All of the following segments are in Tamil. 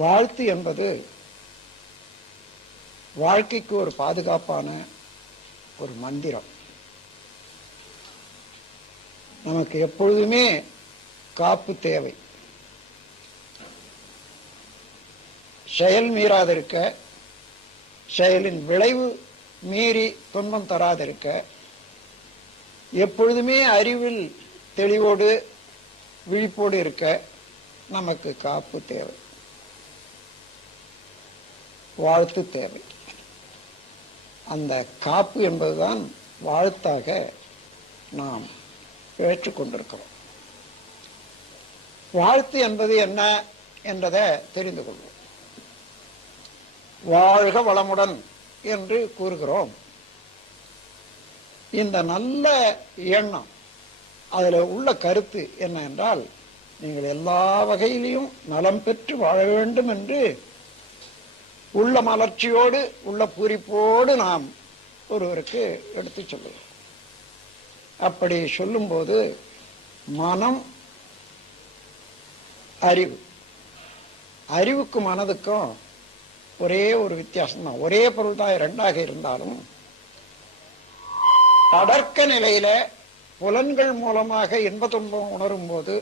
வாழ்த்து என்பது வாழ்க்கைக்கு ஒரு பாதுகாப்பான ஒரு மந்திரம். நமக்கு எப்பொழுதுமே காப்பு தேவை. செயல் மீறாதிருக்க, செயலின் விளைவு மீறி துன்பம் தராதிருக்க, எப்பொழுதுமே அறிவில் தெளிவோடு விழிப்போடு இருக்க நமக்கு காப்பு தேவை, வாழ்த்து தேவை. அந்த காப்பு என்பதுதான் வாழ்த்தாக நாம் ஏற்றுக்கொண்டிருக்கிறோம். வாழ்த்து என்பது என்ன என்றதை தெரிந்து கொள்வோம். வாழ்க வளமுடன் என்று கூறுகிறோம். இந்த நல்ல எண்ணம், அதில் உள்ள கருத்து என்ன என்றால், நீங்கள் எல்லா வகையிலையும் நலம் பெற்று வாழ வேண்டும் என்று உள்ள மலர்ச்சியோடு உள்ள பூரிப்போடு நாம் ஒருவருக்கு எடுத்து சொல்லுவோம். அப்படி சொல்லும்போது மனம், அறிவு, அறிவுக்கும் மனதுக்கும் ஒரே ஒரு வித்தியாசம்தான். ஒரே பொருள் தான் இரண்டாக இருந்தாலும் தடர்க்க நிலையில புலன்கள் மூலமாக இன்ப துன்பம் உணரும் போது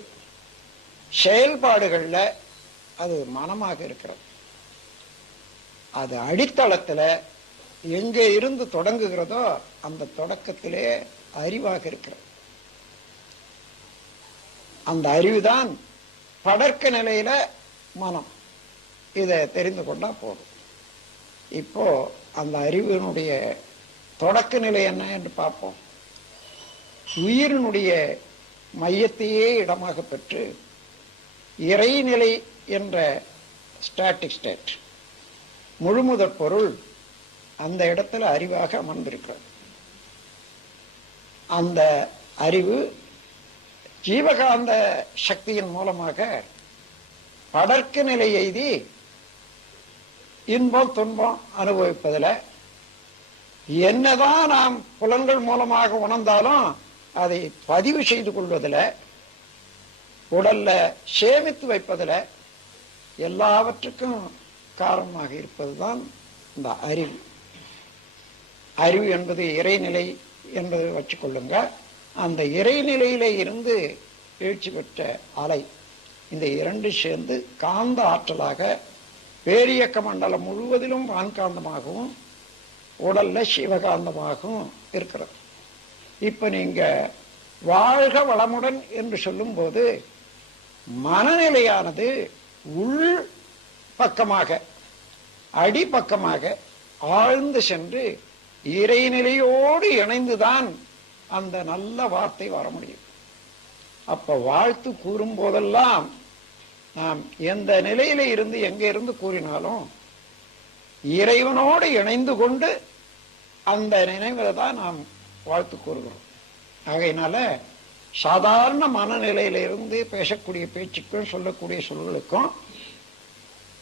செயல்பாடுகள்ல அது மனமாக இருக்கிறது. அது அடித்தளத்துல எங்கே இருந்து தொடங்குகிறதோ அந்த தொடக்கத்திலே அறிவாக இருக்கிறது. அந்த அறிவுதான் படர்க்க நிலையில மனம். இதை தெரிந்து கொண்டா போதும். இப்போ அந்த அறிவினுடைய தொடக்க நிலை என்ன என்று பார்ப்போம். உயிரினுடைய மையத்தையே இடமாக பெற்று இறைநிலை என்ற ஸ்டாட்டிக் ஸ்டேட், முழுமுதற் பொருள், அந்த இடத்துல அறிவாக அமர்ந்திருக்கிறது. அந்த அறிவு ஜீவகாந்த சக்தியின் மூலமாக படர்க்க நிலை எய்தி இன்பம் துன்பம் அனுபவிப்பதில், என்னதான் நாம் புலன்கள் மூலமாக உணர்ந்தாலும் அதை பதிவு செய்து கொள்வதில், உடல்ல சேமித்து வைப்பதில், எல்லாவற்றுக்கும் காரணமாக இருப்பதுதான் இந்த அறிவு. அறிவு என்பது இறைநிலை என்பதை வச்சுக்கொள்ளுங்க. அந்த இறைநிலையில இருந்து எழுச்சி பெற்ற அலை, இந்த இரண்டு சேர்ந்து காந்த ஆற்றலாக பேரியக்க மண்டலம் முழுவதிலும் வான்காந்தமாகவும் உடல்ல சிவகாந்தமாகவும் இருக்கிறது. இப்ப நீங்க வாழ்க வளமுடன் என்று சொல்லும் போது மனநிலையானது உள் பக்கமாக, அடிப்பக்கமாக ஆழ்ந்து சென்று இறைநிலையோடு இணைந்துதான் அந்த நல்ல வார்த்தை வர முடியும். அப்ப வாழ்த்து கூறும் போதெல்லாம் நாம் எந்த நிலையில இருந்து எங்க இருந்து கூறினாலும் இறைவனோடு இணைந்து கொண்டு அந்த நினைவுல தான் நாம் வாழ்த்து கூறுகிறோம். ஆகையினால சாதாரண மனநிலையில இருந்து பேசக்கூடிய பேச்சுக்கும் சொல்லக்கூடிய சொல்களுக்கும்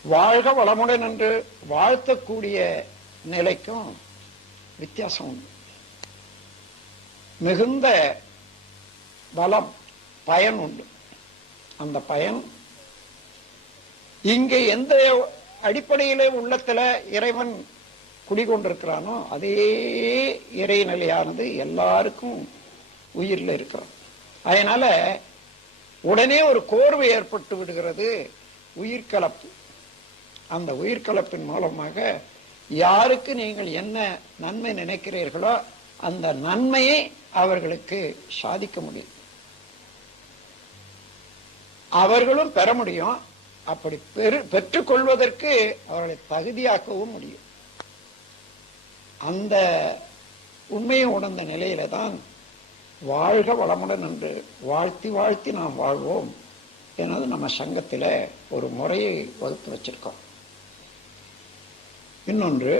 வாழ்க வளமுடன் என்று வாழ்த்தக்கூடிய நிலைக்கும் வித்தியாசம் உண்டு. மிகுந்த பலம், பயன் உண்டு. அந்த பயன் இங்கே எந்த அடிப்படையிலே உள்ளத்துல இறைவன் குடிகொண்டிருக்கிறானோ அதே இறைநிலையானது எல்லாருக்கும் உயிரில் இருக்கிறோம். அதனால உடனே ஒரு கோர்வை ஏற்பட்டு விடுகிறது, உயிர்கலப்பு. அந்த உயிர்கலப்பின் மூலமாக யாருக்கு நீங்கள் என்ன நன்மை நினைக்கிறீர்களோ அந்த நன்மையை அவர்களுக்கு சாதிக்க முடியும், அவர்களும் பெற முடியும். அப்படி பெற்றுக்கொள்வதற்கு அவர்களை தகுதியாக்கவும் முடியும். அந்த உண்மையை உணர்ந்த நிலையில தான் வாழ்க வளமுடன் என்று வாழ்த்தி வாழ்த்தி நாம் வாழ்வோம் எனது நம்ம சங்கத்தில் ஒரு முறையை வகுத்து வச்சிருக்கோம். இன்னொன்று,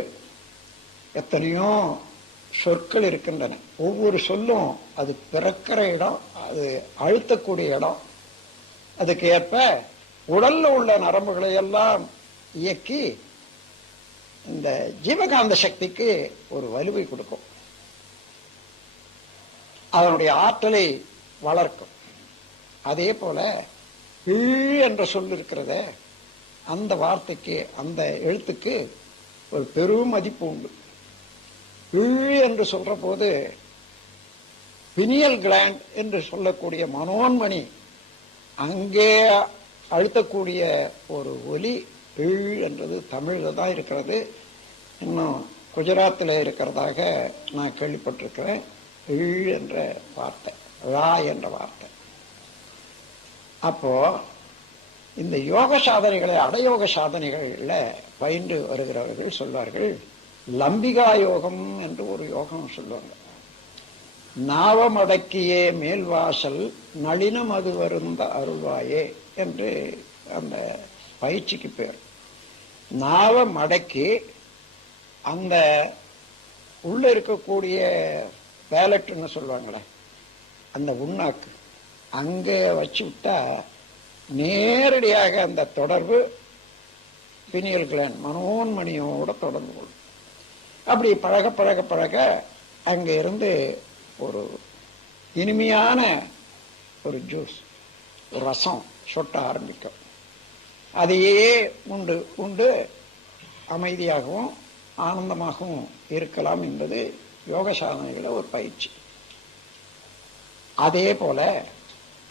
எத்தனையோ சொற்கள் இருக்கின்றன. ஒவ்வொரு சொல்லும் அது பிறக்கிற இடம், அது அழுத்தக்கூடிய இடம். அதுக்கு ஏற்ப உடல்ல உள்ள நரம்புகளை எல்லாம் இயக்கி இந்த ஜீவகாந்த சக்திக்கு ஒரு வலுவை கொடுக்கும், அதனுடைய ஆற்றலை வளர்க்கும். அதே போல என்ற சொல் இருக்கிறத, அந்த வார்த்தைக்கு, அந்த எழுத்துக்கு ஒரு பெரும் மதிப்பு உண்டு. என்று சொல்ற போது பினியல் கிளாண்ட் என்று சொல்லக்கூடிய மனோன்மணி அங்கே அழுத்தக்கூடிய ஒரு ஒலி என்றது தமிழ்ல தான் இருக்கிறது. இன்னும் குஜராத்தில் இருக்கிறதாக நான் கேள்விப்பட்டிருக்கிறேன். என்ற வார்த்தை, ரா என்ற வார்த்தை. அப்போ இந்த யோக சாதனைகளை, அடயோக சாதனைகள்ல பயின்று வருகிறவர்கள் சொல்வார்கள், லம்பிகா யோகம் என்று ஒரு யோகம் சொல்லுவாங்க. நாவமடக்கியே மேல்வாசல் நளினம் அது வருந்த அருள்வாயே என்று அந்த பயிற்சிக்கு பேர். நாவமடக்கி அந்த உள்ள இருக்கக்கூடிய பேலட்னு சொல்லுவாங்களே, அந்த உண்ணாக்கு அங்க வச்சு விட்டா நேரடியாக அந்த தொடர்பு பினியல் கிளாண்ட் மனோன்மணியோட தொடர்பு கொள்ளும். அப்படி பழக பழக பழக அங்க இருந்து ஒரு இனிமையான ஒரு ஜூஸ், ஒரு ரசம் சொட்ட ஆரம்பிக்கும். அதையே உண்டு உண்டு அமைதியாகவும் ஆனந்தமாகவும் இருக்கலாம் என்பது யோக சாதனைகள ஒரு பயிற்சி. அதே போல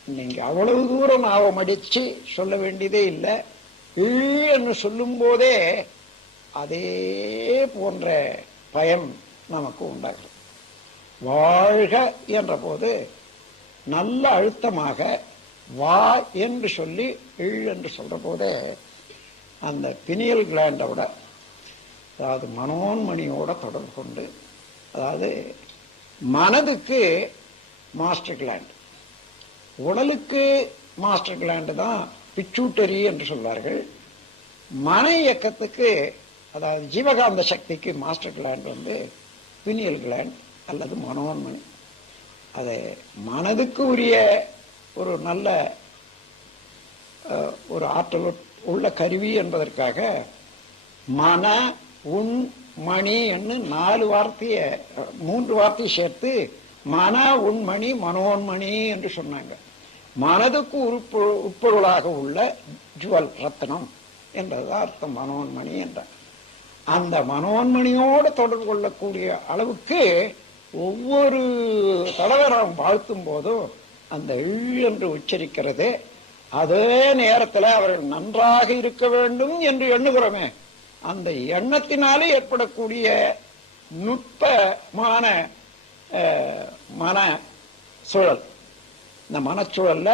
நீங்க அவ்வளவு தூரம் நாவம் அடிச்சு சொல்ல வேண்டியதே இல்லை. என்று சொல்லும் போதே அதே போன்ற பயன் நமக்கு உண்டாகிறது. வாழ்க என்ற போது நல்ல அழுத்தமாக வா என்று சொல்லி என்று சொல்ற போதே அந்த பினியல் கிளாண்டோட, அதாவது மனோன்மணியோட தொடர்பு கொண்டு, அதாவது மனதுக்கு மாஸ்டர் கிளாண்ட், உடலுக்கு மாஸ்டர் கிளாண்டு தான் பிச்சூட்டரி என்று சொல்வார்கள். மன இயக்கத்துக்கு, அதாவது ஜீவகாந்த சக்திக்கு மாஸ்டர் கிளாண்ட் வந்து பினியல் கிளாண்ட் அல்லது மனோன்மணி. அதை மனதுக்கு உரிய ஒரு நல்ல ஒரு ஆற்றல் உள்ள கருவி என்பதற்காக மன உன் மணி என்று 4 வார்த்தைய 3 வார்த்தையை சேர்த்து மன உண்மணி மனோன்மணி என்று சொன்னாங்க. மனதுக்கு உட்பொருளாக உள்ள ஜுவல் ரத்னம் என்றதுதான் அர்த்தம் மனோன்மணி என்ற. அந்த மனோன்மணியோடு தொடர்பு கொள்ளக்கூடிய அளவுக்கு ஒவ்வொரு தடவை நாம் வாழ்த்தும் போதும் அந்த என்று உச்சரிக்கிறது. அதே நேரத்தில் அவர்கள் நன்றாக இருக்க வேண்டும் என்று எண்ணுகிறோமே, அந்த எண்ணத்தினாலே ஏற்படக்கூடிய நுட்பமான மன சூழல். இந்த மனச்சூழல்ல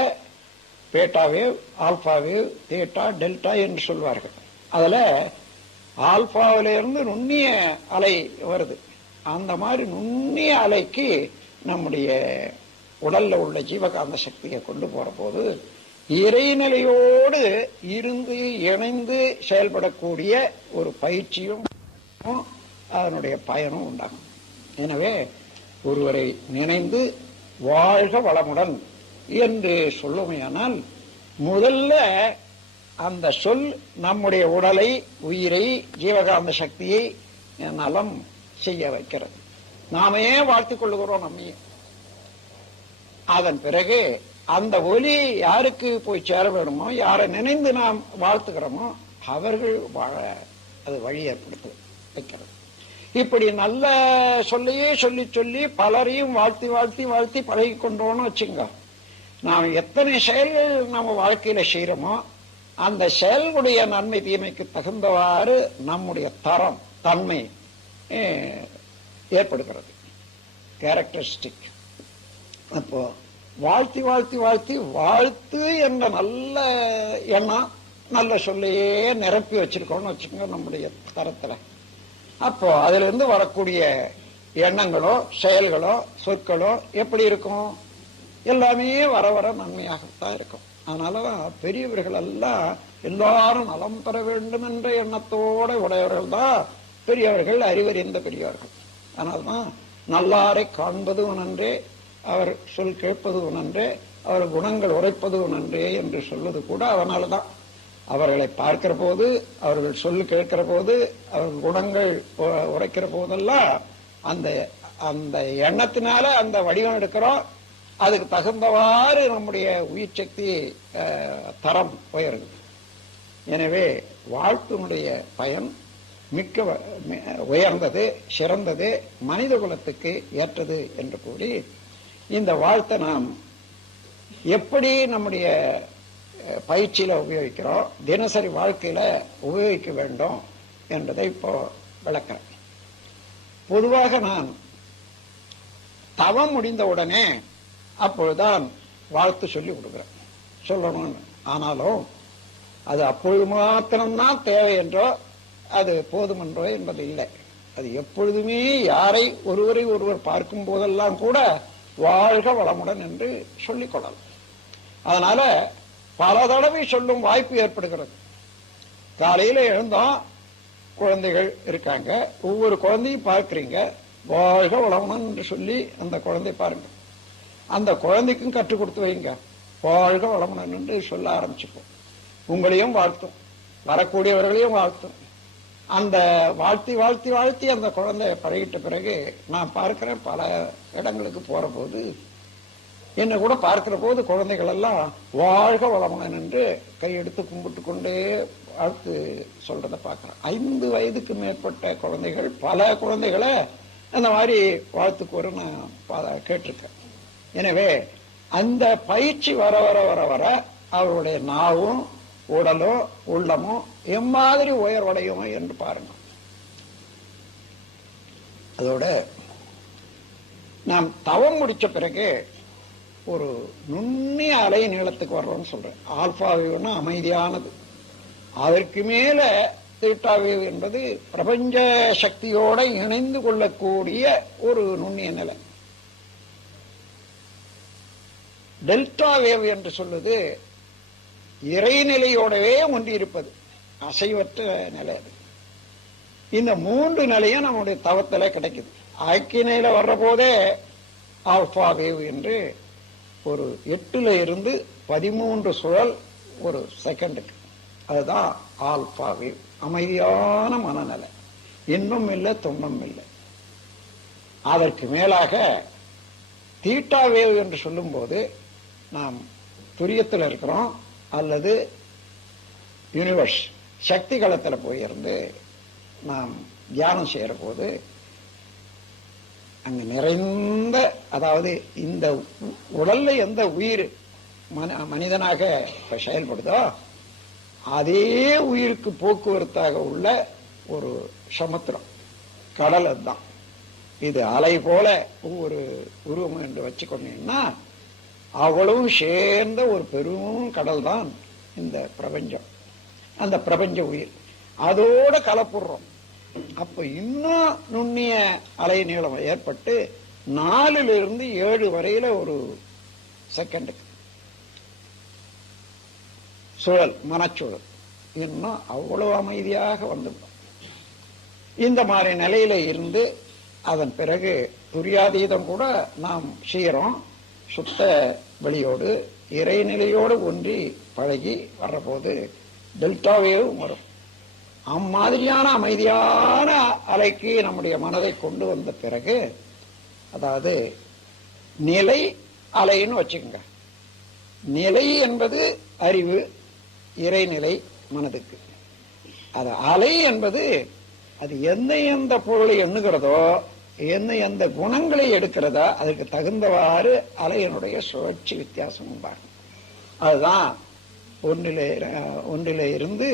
பேட்டா வேவ், ஆல்பா வேவ், தேட்டா, டெல்டா என்று சொல்வார்கள். அதுல ஆல்பாவிலிருந்து நுண்ணிய அலை வருது. அந்த மாதிரி நுண்ணிய அலைக்கு நம்முடைய உடல்ல உள்ள ஜீவகாந்த சக்தியை கொண்டு போற போது இறைநிலையோடு இருந்து இணைந்து செயல்படக்கூடிய ஒரு பயிற்சியும் அதனுடைய பயனும் உண்டாகும். எனவே ஒருவரை நினைந்து வாழ்க வளமுடன் என்று சொல்லுமையானால், முதல்ல அந்த சொல் நம்முடைய உடலை, உயிரை, ஜீவகாந்த சக்தியை நலம் செய்ய வைக்கிறது. நாமே வாழ்த்துக் கொள்ளுகிறோம் நம்மையே. அதன் பிறகு அந்த ஒலி யாருக்கு போய் சேர வேணுமோ, யாரை நினைந்து நாம் வாழ்த்துக்கிறோமோ அவர்கள் வாழ அது வழி ஏற்படுத்த வைக்கிறது. இப்படி நல்ல சொல்லையே சொல்லி சொல்லி பலரையும் வாழ்த்தி வாழ்த்தி வாழ்த்தி பழகி கொண்டோன்னு வச்சுங்க, நாம் எத்தனை செயல்கள் நம்ம வாழ்க்கையில செய்யறோமோ அந்த செயல்களுடைய நன்மை தீமைக்கு தகுந்தவாறு நம்முடைய தரம், தன்மை ஏற்படுகிறது, கேரக்டரிஸ்டிக். அப்போ வாழ்த்தி வாழ்த்தி வாழ்த்தி வாழ்த்து என்ற நல்ல எண்ணம், நல்ல சொல்லையே நிரப்பி வச்சிருக்கோம்னு வச்சுக்கோங்க நம்முடைய தரத்துல. அப்போ அதுல இருந்து வரக்கூடிய எண்ணங்களோ செயல்களோ சொற்களோ எப்படி இருக்கும்? எல்லாமே வர வர நன்மையாகத்தான் இருக்கும். அதனாலதான் பெரியவர்கள் எல்லாம் எல்லாரும் நலம் பெற வேண்டும் என்ற எண்ணத்தோட உடையவர்கள் தான் பெரியவர்கள், அறிவறிந்த பெரியவர்கள். அதனால்தான் நல்லாரை காண்பது நன்றே, அவர் சொல் கேட்பது நன்றே, அவர் குணங்கள் உரைப்பது நன்றே என்று சொல்வது கூட அதனாலதான். அவர்களை பார்க்கிற போது, அவர்கள் சொல்லு கேட்கிற போது, அவர்கள் குணங்கள் உரைக்கிற போதெல்லாம் அந்த அந்த எண்ணத்தினால அந்த வடிவம் எடுக்கிறோம். அதுக்கு தகுந்தவாறு நம்முடைய உயிர் சக்தி தரம் உயருது. எனவே வாழ்த்தினுடைய பயன் மிக்க உயர்ந்தது, சிறந்தது, மனித குலத்துக்கு ஏற்றது என்று கூறி இந்த வாழ்த்தை நாம் எப்படி நம்முடைய பயிற்சியில உபயோகிக்கிறோம், தினசரி வாழ்க்கையில உபயோகிக்க வேண்டும் என்பதை இப்போ விளக்கிறேன். பொதுவாக நான் தவம் முடிந்த உடனே அப்பொழுதுதான் வாழ்த்து சொல்லி கொடுக்குறேன், சொல்லணும்னு. ஆனாலும் அது அப்பொழுது மாத்திரம்தான் தேவை என்றோ அது போதுமென்றோ என்பது இல்லை. அது எப்பொழுதுமே யாரை ஒருவரை ஒருவர் பார்க்கும் போதெல்லாம் கூட வாழ்க வளமுடன் என்று சொல்லிக் கொள்ளலாம். அதனால பல தடவை சொல்லும் வாய்ப்பு ஏற்படுகிறது. காலையில எழுந்தோம், குழந்தைகள் இருக்காங்க, ஒவ்வொரு குழந்தையும் பார்க்கிறீங்க, வாழ்க வளமுடன் என்று சொல்லி அந்த குழந்தை பாருங்க. அந்த குழந்தைக்கும் கற்றுக் கொடுத்து வைங்க, வாழ்க வளமுடன் என்று சொல்ல ஆரம்பிச்சுப்போம். உங்களையும் வாழ்த்தும், வரக்கூடியவர்களையும் வாழ்த்தும். அந்த வாழ்த்தி வாழ்த்தி வாழ்த்தி அந்த குழந்தை பழகிட்ட பிறகு நான் பார்க்கிறேன், பல இடங்களுக்கு போற போது என்ன கூட பார்க்கிற போது குழந்தைகள் எல்லாம் வாழ்க வளமுடன் என்று கையெடுத்து கும்பிட்டு கொண்டே வாழ்த்து சொல்றதை பார்க்கிறேன். 5 வயதுக்கு மேற்பட்ட குழந்தைகள், பல குழந்தைகளை அந்த மாதிரி வாழ்த்து கூற நான் கேட்டிருக்கேன். எனவே அந்த பயிற்சி வர வர வர வர அவருடைய நாவும் உடலும் உள்ளமும் எம்மாதிரி உயர்வடையும் என்று பாருங்க. அதோட நாம் தவம் முடிச்ச பிறகு ஒரு நுண்ணிய அலை நீளத்துக்கு வர்றோம்னு சொல்றேன். ஆல்பா வேவ்னா அமைதியானது, அதற்கு மேல தீட்டா வேவ் என்பது பிரபஞ்ச சக்தியோட இணைந்து கொள்ளக்கூடிய ஒரு நுண்ணிய நிலை. டெல்டா வேவ் என்று சொல்வது இறைநிலையோடவே ஒன்றி இருப்பது, அசைவற்ற நிலை. இந்த 3 நிலையும் நம்முடைய தவத்தில கிடைக்குது. ஐக்கிய வர்ற போதே ஆல்பா வேவ் என்று ஒரு 8ல இருந்து 13 சுழல் ஒரு செகண்டுக்கு, அதுதான் ஆல்பா வேவ். அமைதியான மனநிலை, இன்னும் இல்லை துன்பம் இல்லை. அதற்கு மேலாக தீட்டா வேவ் என்று சொல்லும் போது நாம் துரியத்தில் இருக்கிறோம் அல்லது யூனிவர்ஸ் சக்தி களத்தில் போயிருந்து நாம் தியானம் செய்யற போது அங்க நிறைந்த, அதாவது இந்த உடல்ல எந்த உயிர் மனிதனாக செயல்படுதோ அதே உயிருக்கு போக்குவரத்தாக உள்ள ஒரு சமுத்திரம், கடல். அதுதான் இது அலை போல ஒவ்வொரு உருவம் என்று வச்சுக்கொண்டீங்கன்னா அவ்வளவும் சேர்ந்த ஒரு பெரும் கடல் தான் இந்த பிரபஞ்சம். அந்த பிரபஞ்ச உயிர் அதோட கலப்புடுறோம். அப்ப இன்னும் நுண்ணிய அலை நீளம் ஏற்பட்டு 4ல இருந்து 7 வரையில ஒரு செகண்டுக்கு சுழல், மனச்சூழல் இன்னும் அவ்வளவு அமைதியாக வந்துவிடும். இந்த மாதிரி நிலையில இருந்து அதன் பிறகு துரியாதீதம் கூட நாம் செய்யறோம். சுத்த வெளியோடு இறைநிலையோடு ஒன்றி பழகி வர்றபோது டெல்டா வேவ் வரும். அம்மாதிரியான அமைதியான அலைக்கு நம்முடைய மனதை கொண்டு வந்த பிறகு, அதாவது நிலை அலைன்னு வச்சுக்கோங்க. நிலை என்பது அறிவு, இறைநிலை மனதுக்கு. அது அலை என்பது அது எந்த பொருளை எண்ணுகிறதோ, எந்த குணங்களை எடுக்கிறதா அதற்கு தகுந்தவாறு அலையினுடைய சுழற்சி வித்தியாசம் உண்டாகும். அதுதான் 1ல இருந்து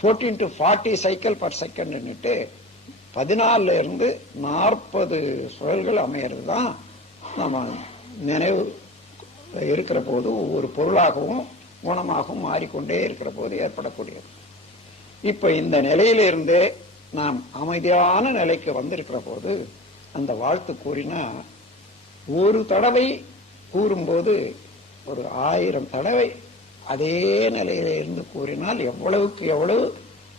14 to 40 சைக்கிள் பர் செகண்ட் 14ல இருந்து 40 சுழல்கள் அமையிறது தான் நம்ம நினைவு இருக்கிற போது ஒவ்வொரு பொருளாகவும் குணமாகவும் மாறிக்கொண்டே இருக்கிற போது ஏற்படக்கூடியது. இப்ப இந்த நிலையிலிருந்து நாம் அமைதியான நிலைக்கு வந்திருக்கிற போது அந்த வாழ்த்து கூறினா, ஒரு தடவை கூறும்போது ஒரு 1000 தடவை அதே நிலையில இருந்து கூறினால் எவ்வளவுக்கு எவ்வளவு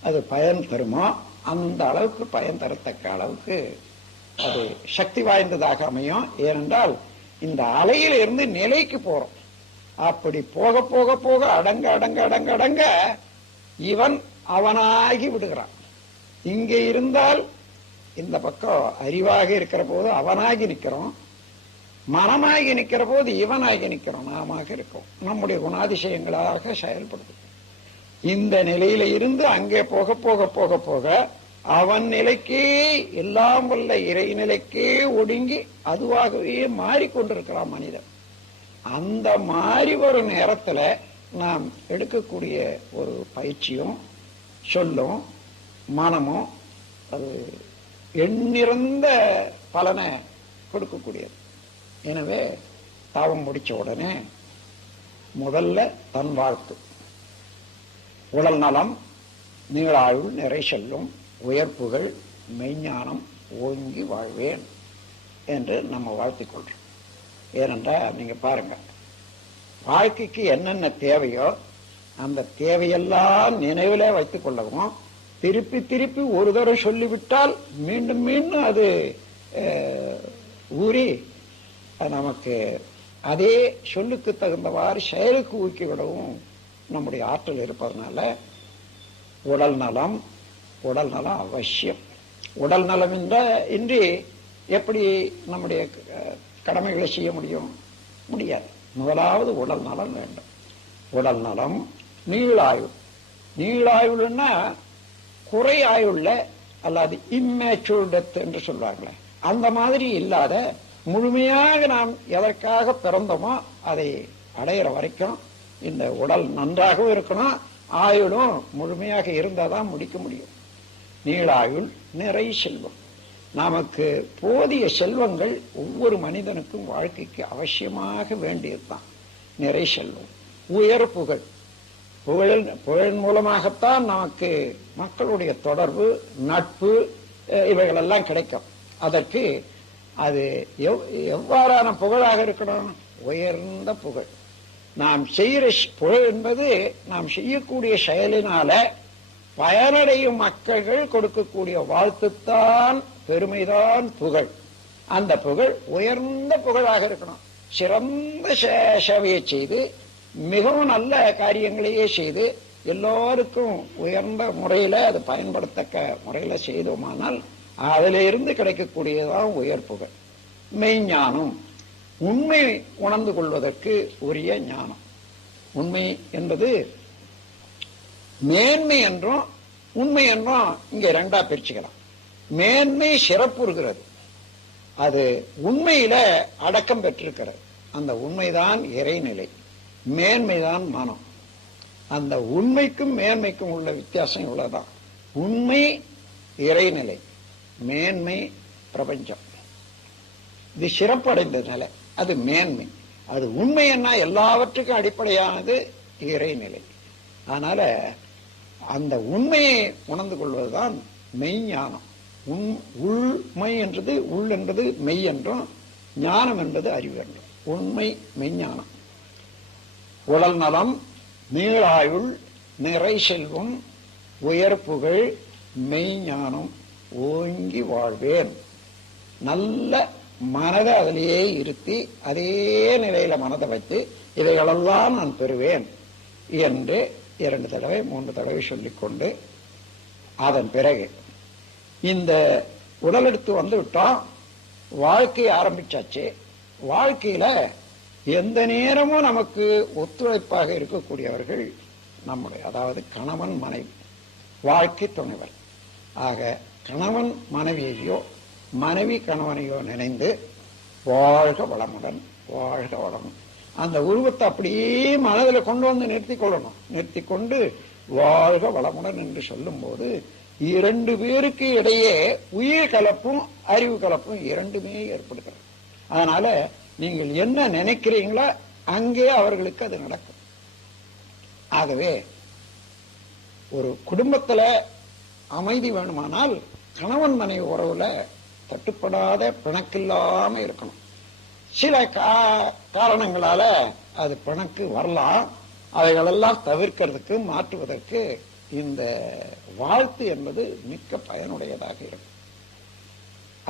அது பயன் தருமோ அந்த அளவுக்கு பயன் தரத்தக்க அளவுக்கு அது சக்தி வாய்ந்ததாக அமையும். ஏனென்றால் இந்த அலையில இருந்து நிலைக்கு போறோம். அப்படி போக போக போக அடங்க அடங்க அடங்க அடங்க இவன் அவனாகி விடுகிறான். இங்க இருந்தால் இந்த பக்கம் அறிவாக இருக்கிற போது அவனாகி நிற்கிறோம், மனமாகி நிற்கிற போது இவனாகி நிற்கிறோம், நாம இருக்கோம். நம்முடைய குணாதிசயங்களாக செயல்படுது. இந்த நிலையில இருந்து அங்கே போக போக போக போக அவன் நிலைக்கே, எல்லாம் வல்ல இறைநிலைக்கே ஒடுங்கி அதுவாகவே மாறிக்கொண்டிருக்கிறான் மனிதன். அந்த மாறி வரும் நேரத்துல நாம் எடுக்கக்கூடிய ஒரு பயிற்சியும் சொல்லும் மனமும் அது எண்ணிறந்த பலனை கொடுக்கக்கூடியது. எனவே தாவம் முடிச்ச உடனே முதல்ல தன் வாழ்த்து, உடல் நலம், நீளாயுள், நிறை செல்லும், உயர்ப்புகள், மெய்ஞானம், ஓங்கி வாழ்வேன் என்று நம்ம வாழ்த்திக் கொள்றோம். ஏனென்றால் நீங்க பாருங்க, வாழ்க்கைக்கு என்னென்ன தேவையோ அந்த தேவையெல்லாம் நினைவுல வைத்துக் கொள்ளவும், திருப்பி திருப்பி ஒரு தடவை சொல்லிவிட்டால் மீண்டும் மீண்டும் அது ஊறி நமக்கு அதே சொல்லுக்கு தகுந்தவாறு செயலுக்கு ஊக்கிவிடவும் நம்முடைய ஆற்றல் இருப்பதனால உடல் நலம் அவசியம். உடல் நலம் இன்றி எப்படி நம்முடைய கடமைகளை செய்ய முடியாது. முதலாவது உடல் நலம் வேண்டும். உடல் நலம், நீளாயுள். நீளாயுள்னா குறை ஆயுள்ள, அல்லாது இம்மேச்சூர் டெத் என்று சொல்வாங்களே, அந்த மாதிரி இல்லாத முழுமையாக நாம் எதற்காக பிறந்தோமோ அதை அடையிற வரைக்கும் இந்த உடல் நன்றாகவும் இருக்கணும், ஆயுளும் முழுமையாக இருந்தாதான் முடிக்க முடியும். நீளாயுள், நிறை செல்வம். நமக்கு போதிய செல்வங்கள் ஒவ்வொரு மனிதனுக்கும் வாழ்க்கைக்கு அவசியமாக வேண்டியதுதான். நிறை செல்வம். உயர் புகழ். புகழ் மூலமாகத்தான் நமக்கு மக்களுடைய தொடர்பு, நட்பு இவைகளெல்லாம் கிடைக்கும். அதற்கு அது எவ்வாறான புகழாக இருக்கணும்? உயர்ந்த புகழ். நாம் செய்கிற புகழ் என்பது நாம் செய்யக்கூடிய செயலினால பயனடையும் மக்கள்கள் கொடுக்கக்கூடிய வாழ்த்துத்தான், பெருமைதான் புகழ். அந்த புகழ் உயர்ந்த புகழாக இருக்கணும். சிறந்த சேவையை செய்து, மிகவும் நல்ல காரியங்களையே செய்து, எல்லோருக்கும் உயர்ந்த முறையில அது பயன்படுத்தக்க முறையில செய்தோமானால் அதிலிருந்து கிடைக்கக்கூடியதான் உயர் புகழ். மெய்ஞானம். உண்மை உணர்ந்து கொள்வதற்கு உரிய ஞானம். உண்மை என்பது மேன்மை என்றும் உண்மை என்றும் இங்க இரண்டா பிரிச்சுக்கலாம். மேன்மை சிறப்புறுகிறது, அது உண்மையில அடக்கம் பெற்றிருக்கிறது. அந்த உண்மைதான் இறைநிலை, மேன்மைதான் மனம். அந்த உண்மைக்கும் மேன்மைக்கும் உள்ள வித்தியாசம் இவ்வளவுதான். உண்மை இறைநிலை, மேன்மை பிரபஞ்சம். இது சிறப்படைந்த நிலை, அது மேன்மை. அது உண்மை என்ன, எல்லாவற்றுக்கும் அடிப்படையானது இறைநிலை. அதனால அந்த உண்மையை உணர்ந்து கொள்வதுதான் மெய்ஞானம். உள்மை என்றது, உள் என்பது மெய் என்றும், ஞானம் என்பது அறிவு என்றும். உண்மை மெய்ஞானம். உடல் நலம், நீளாயுள், நிறை செல்வம், உயர் புகழ், மெய்ஞானம், ஓங்கி வாழ்வேன். நல்ல மனதை அதிலேயே இருத்தி, அதே நிலையில மனதை வைத்து இவைகளெல்லாம் நான் பெறுவேன் என்று 2 தடவை 3 தடவை சொல்லிக்கொண்டு, அதன் பிறகு இந்த உடல் எடுத்து வந்து விட்டோம், வாழ்க்கையை ஆரம்பிச்சாச்சு. வாழ்க்கையில எந்த நேரமும் நமக்கு ஒத்துழைப்பாக இருக்கக்கூடியவர்கள் நம்முடைய, அதாவது கணவன் மனைவி, வாழ்க்கை துணைவர். ஆக கணவன் மனைவியையோ மனைவி கணவனையோ நினைந்து வாழ்க வளமுடன், வாழ்க வளமுடன், அந்த உருவத்தை அப்படியே மனதில் கொண்டு வந்து நிறுத்தி கொள்ளணும். நிறுத்தி கொண்டு வாழ்க வளமுடன் என்று சொல்லும் போது 2 பேருக்கு இடையே உயிர் கலப்பும் அறிவு கலப்பும் 2மே ஏற்படுகிறது. அதனால நீங்கள் என்ன நினைக்கிறீங்களோ அங்கே அவர்களுக்கு அது நடக்கும். ஆகவே ஒரு குடும்பத்துல அமைதி வேணுமானால் கணவன் மனைவி உறவுல தட்டுப்படாத பிணக்கில்லாம இருக்கணும். சில காரணங்களால அது பிணக்கு வரலாம். அவைகளெல்லாம் தவிர்க்கிறதுக்கு, மாற்றுவதற்கு இந்த வாழ்த்து என்பது மிக்க பயனுடையதாக இருக்கும்.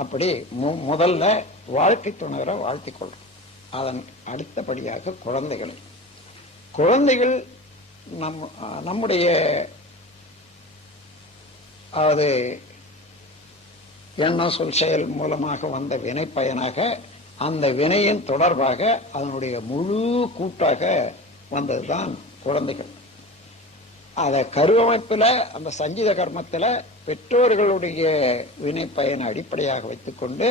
அப்படி முதல்ல வாழ்க்கை துணைவரை வாழ்த்திக் கொள்ளும். அதன் அடுத்தபடியாக குழந்தைகள் நம்முடைய அது எண்ண சொல் செயல் மூலமாக வந்த வினை பயனாக, அந்த வினையின் தொடர்பாக அதனுடைய முழு கூட்டாக வந்ததுதான் குழந்தைகள். அத கருவமைப்புல அந்த சஞ்சித கர்மத்துல பெற்றோர்களுடைய வினை பயனை அடிப்படையாக வைத்துக் கொண்டு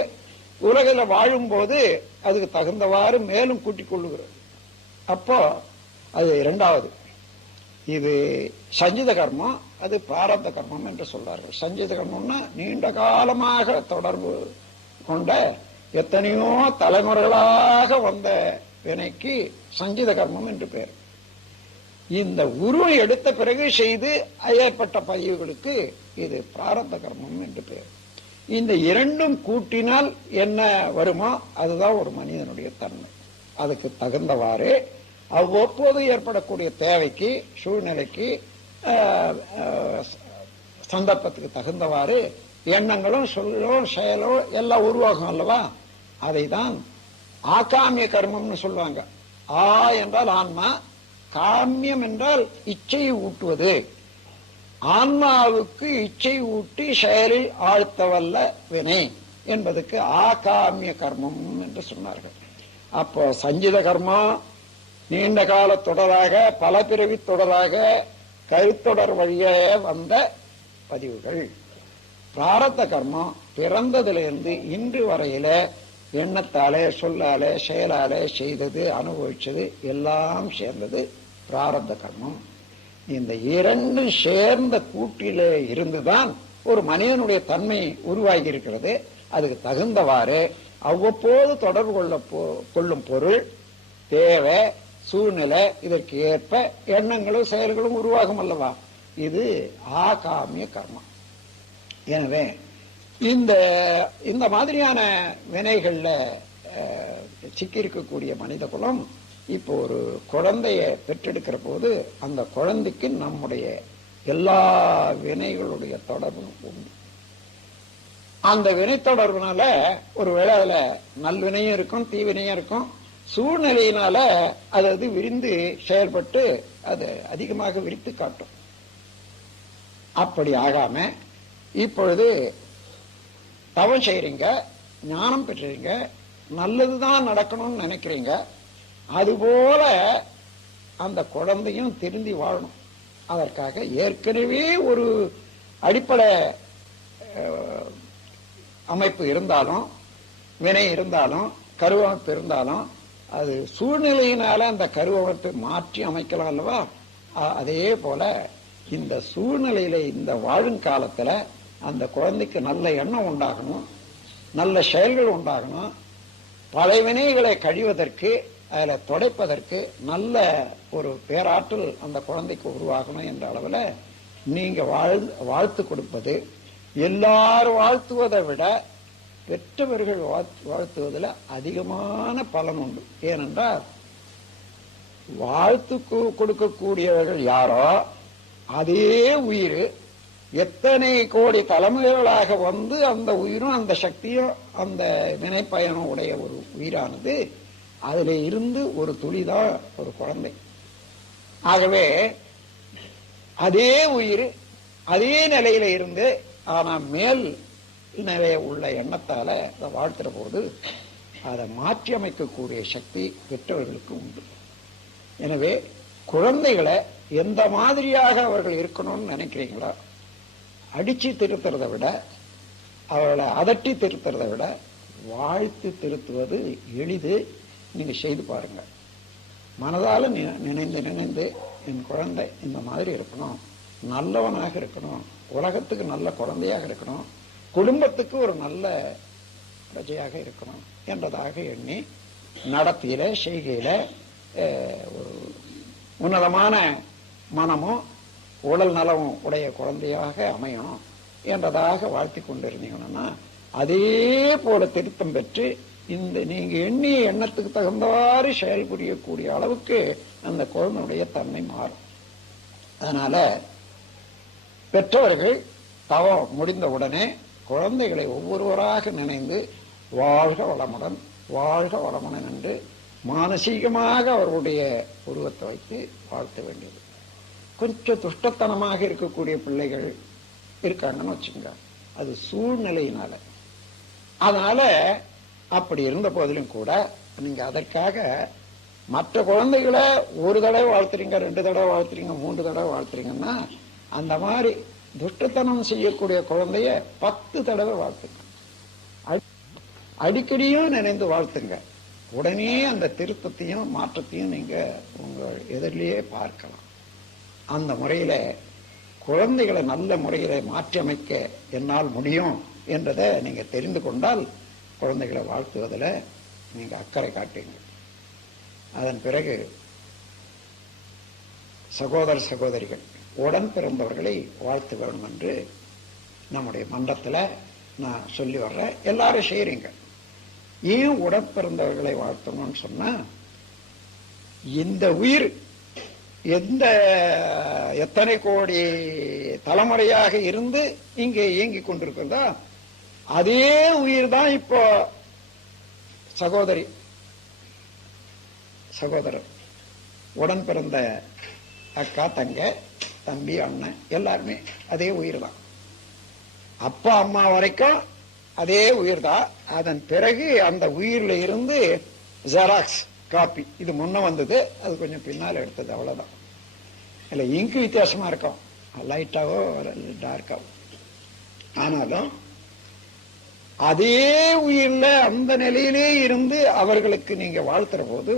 உலகில் வாழும்போது அதுக்கு தகுந்தவாறு மேலும் கூட்டிக் கொள்ளுகிறது. அப்போ அது இரண்டாவது. இது சஞ்சித கர்மம், அது பிராரப்த கர்மம் என்று சொல்றார்கள். சஞ்சித கர்மம்னா நீண்ட காலமாக தொடர்பு கொண்ட எத்தனையோ தலைமுறைகளாக வந்த வினைக்கு சஞ்சித கர்மம் என்று பெயர். இந்த உருவம் எடுத்த பிறகு செய்து ஏற்பட்ட பதிவுகளுக்கு இது பிராரப்த கர்மம் என்று பெயர். இந்த இரண்டும் கூட்டினால் என்ன வருமோ அதுதான் ஒரு மனிதனுடைய தன்மை. அதுக்கு தகுந்தவாறு அவ்வப்போது ஏற்படக்கூடிய தேவைக்கு, சூழ்நிலைக்கு, சந்தர்ப்பத்துக்கு தகுந்தவாறு எண்ணங்களும் சொல்லோ செயலோ எல்லாம் உருவாகும் அல்லவா? அதை தான் ஆகாமிய கர்மம்னு சொல்லுவாங்க. ஆ என்றால் ஆன்மா, காமியம் என்றால் இச்சையை ஊட்டுவது. ஆன்மாவுக்கு இச்சை ஊட்டி செயலில் ஆழ்த்தவல்ல வினை என்பதுக்கு ஆகாமிய கர்மம் என்று சொன்னார்கள். அப்போ சஞ்சித கர்மம் நீண்ட கால தொடராக, பல பிறவி தொடராக, கருத்தொடர் வழியாக வந்த பதிவுகள். பிராரப்த கர்மம் பிறந்ததிலிருந்து இன்று வரையில எண்ணத்தாலே, சொல்லாலே, செயலாலே செய்தது, அனுபவிச்சது எல்லாம் சேர்ந்தது பிராரப்த கர்மம். இந்த இரண்டு சேர்ந்த கூட்டிலே இருந்துதான் ஒரு மனிதனுடைய தன்மை உருவாகி இருக்கிறது. அதுக்கு தகுந்தவாறு அவ்வப்போது தொடர்பு கொள்ளும் பொருள், தேவை, சூழ்நிலை, இதற்கு ஏற்ப எண்ணங்களும் செயல்களும் உருவாகும் அல்லவா? இது ஆகாமிய கர்மம். எனவே இந்த மாதிரியான வினைகள்ல சிக்கியிருக்கக்கூடிய மனித குலம் இப்போ ஒரு குழந்தைய பெற்றெடுக்கிற போது அந்த குழந்தைக்கு நம்முடைய எல்லா வினைகளுடைய தொடர்பும் உண்டு. அந்த வினை தொடர்புனால ஒருவேளை அதுல நல்வினையும் இருக்கும், தீவினையும் இருக்கும். சூழ்நிலையினால அது விரிந்து செயல்பட்டு அது அதிகமாக விரித்து காட்டும். அப்படி ஆகாம இப்பொழுது தவம் செய்யறீங்க, ஞானம் பெற்றீங்க, நல்லதுதான் நடக்கணும்னு நினைக்கிறீங்க. அதுபோல அந்த குழந்தையும் திருந்தி வாழணும். அதற்காக ஏற்கனவே ஒரு அடிப்படை அமைப்பு இருந்தாலும், வினை இருந்தாலும், கருவமைப்பு இருந்தாலும், அது சூழ்நிலையினால அந்த கருவமைப்பை மாற்றி அமைக்கலாம் அல்லவா? அதே போல இந்த சூழ்நிலையில, இந்த வாழும் காலத்துல அந்த குழந்தைக்கு நல்ல எண்ணம் உண்டாகணும், நல்ல செயல்கள் உண்டாகணும். பழைய வினைகளை கழிவதற்கு, அதில் துடைப்பதற்கு நல்ல ஒரு பேராற்றல் அந்த குழந்தைக்கு உருவாகணும் என்ற அளவில் நீங்க வாழ்த்து கொடுப்பது, எல்லாரும் வாழ்த்துவதை விட பெற்றவர்கள் வாழ்த்துவதில் அதிகமான பலன் உண்டு. ஏனென்றால் வாழ்த்து கொடுக்கக்கூடியவர்கள் யாரோ அதே உயிர் எத்தனை கோடி தலைமுறைகளாக வந்து அந்த உயிரும் அந்த சக்தியும் அந்த வினைப்பயனும் உடைய ஒரு உயிரானது அதுல இருந்து ஒரு துளிதான் ஒரு குழந்தை. ஆகவே அதே உயிர் அதே நிலையில இருந்து ஆனா மேல் நிலைய உள்ள எண்ணத்தால அதை வாழ்த்துற போது அதை மாற்றி அமைக்கக்கூடிய சக்தி பெற்றவர்களுக்கு உண்டு. எனவே குழந்தைகளை எந்த மாதிரியாக அவர்கள் இருக்கணும்னு நினைக்கிறீங்களோ, அடிச்சு திருத்துறதை விட, அவர்களை அதட்டி திருத்துறதை விட வாழ்த்து திருத்துவது எளிது. நீங்க செய்து பாருங்க. மனதால நினைந்து நினைந்து என் குழந்தை இந்த மாதிரி இருக்கணும், நல்லவனாக இருக்கணும், உலகத்துக்கு நல்ல குழந்தையாக இருக்கணும், குடும்பத்துக்கு ஒரு நல்ல பிரஜையாக இருக்கணும் என்றதாக எண்ணி நடத்தியில, செய்கையில ஒரு உன்னதமான மனமும் உடல் நலமும் உடைய குழந்தையாக அமையணும் என்றதாக வாழ்த்தி கொண்டிருந்தீங்கன்னா, அதே போல திருத்தம் பெற்று இந்த நீங்க எண்ணிய எண்ணத்துக்கு தகுந்தவாறு செயல்புரியக்கூடிய அளவுக்கு அந்த குழந்தையுடைய தன்மை மாறும். அதனால பெற்றவர்கள் தவம் முடிந்த உடனே குழந்தைகளை ஒவ்வொருவராக நினைந்து வாழ்க வளமுடன், வாழ்க வளமுடன் என்று மானசீகமாக அவர்களுடைய உருவத்தை வைத்து வாழ்த்த வேண்டியது. கொஞ்சம் துஷ்டத்தனமாக இருக்கக்கூடிய பிள்ளைகள் இருக்காங்கன்னு வச்சுங்க, அது சூழ்நிலையினால. அதனால அப்படி இருந்த போதிலும் கூட நீங்க அதற்காக மற்ற குழந்தைகளை ஒரு தடவை வாழ்த்துறீங்க, 2 தடவை வாழ்த்துறீங்க, 3 தடவை வாழ்த்துறீங்கன்னா அந்த மாதிரி துஷ்டத்தனம் செய்யக்கூடிய குழந்தைய 10 தடவை வாழ்த்துங்க. அடிக்கடியும் நினைந்து வாழ்த்துங்க. உடனே அந்த திருத்தத்தையும் மாற்றத்தையும் நீங்க உங்கள் எதிரிலேயே பார்க்கலாம். அந்த முறையில குழந்தைகளை நல்ல முறையில மாற்றி அமைக்க என்னால் முடியும் என்றதை நீங்க தெரிந்து கொண்டால் குழந்தைகளை வாழ்த்துவதில் நீங்க அக்கறை காட்டுங்க. அதன் பிறகு சகோதர சகோதரிகள் உடன் பிறந்தவர்களை வாழ்த்து வேணும் என்று நம்முடைய மன்றத்தில் நான் சொல்லி வர்றேன். எல்லாரும் செய்றீங்க. ஏன் உடன் பிறந்தவர்களை வாழ்த்தணும்னு சொன்னா, இந்த உயிர் எத்தனை கோடி தலைமுறையாக இருந்து இங்கே இயங்கிக் கொண்டிருக்கிறதா அதே உயிர் தான் இப்போ சகோதரர் உடன் பிறந்த அக்கா, தங்க, தம்பி, அண்ணன் எல்லாருமே அதே உயிர் தான். அப்பா அம்மா வரைக்கும் அதே உயிர் தான். அதன் பிறகு அந்த உயிரில் இருந்து ஜெராக்ஸ் காப்பி, இது முன்ன வந்தது, அது கொஞ்சம் பின்னால் எடுத்தது, அவ்வளவுதான். இல்லை இங்கு வித்தியாசமா இருக்கும், லைட்டாவோ டார்க்காவோ. ஆனாலும் அதே உயிர்ல அந்த நிலையிலே இருந்து அவர்களுக்கு நீங்க வாழ்த்துற போது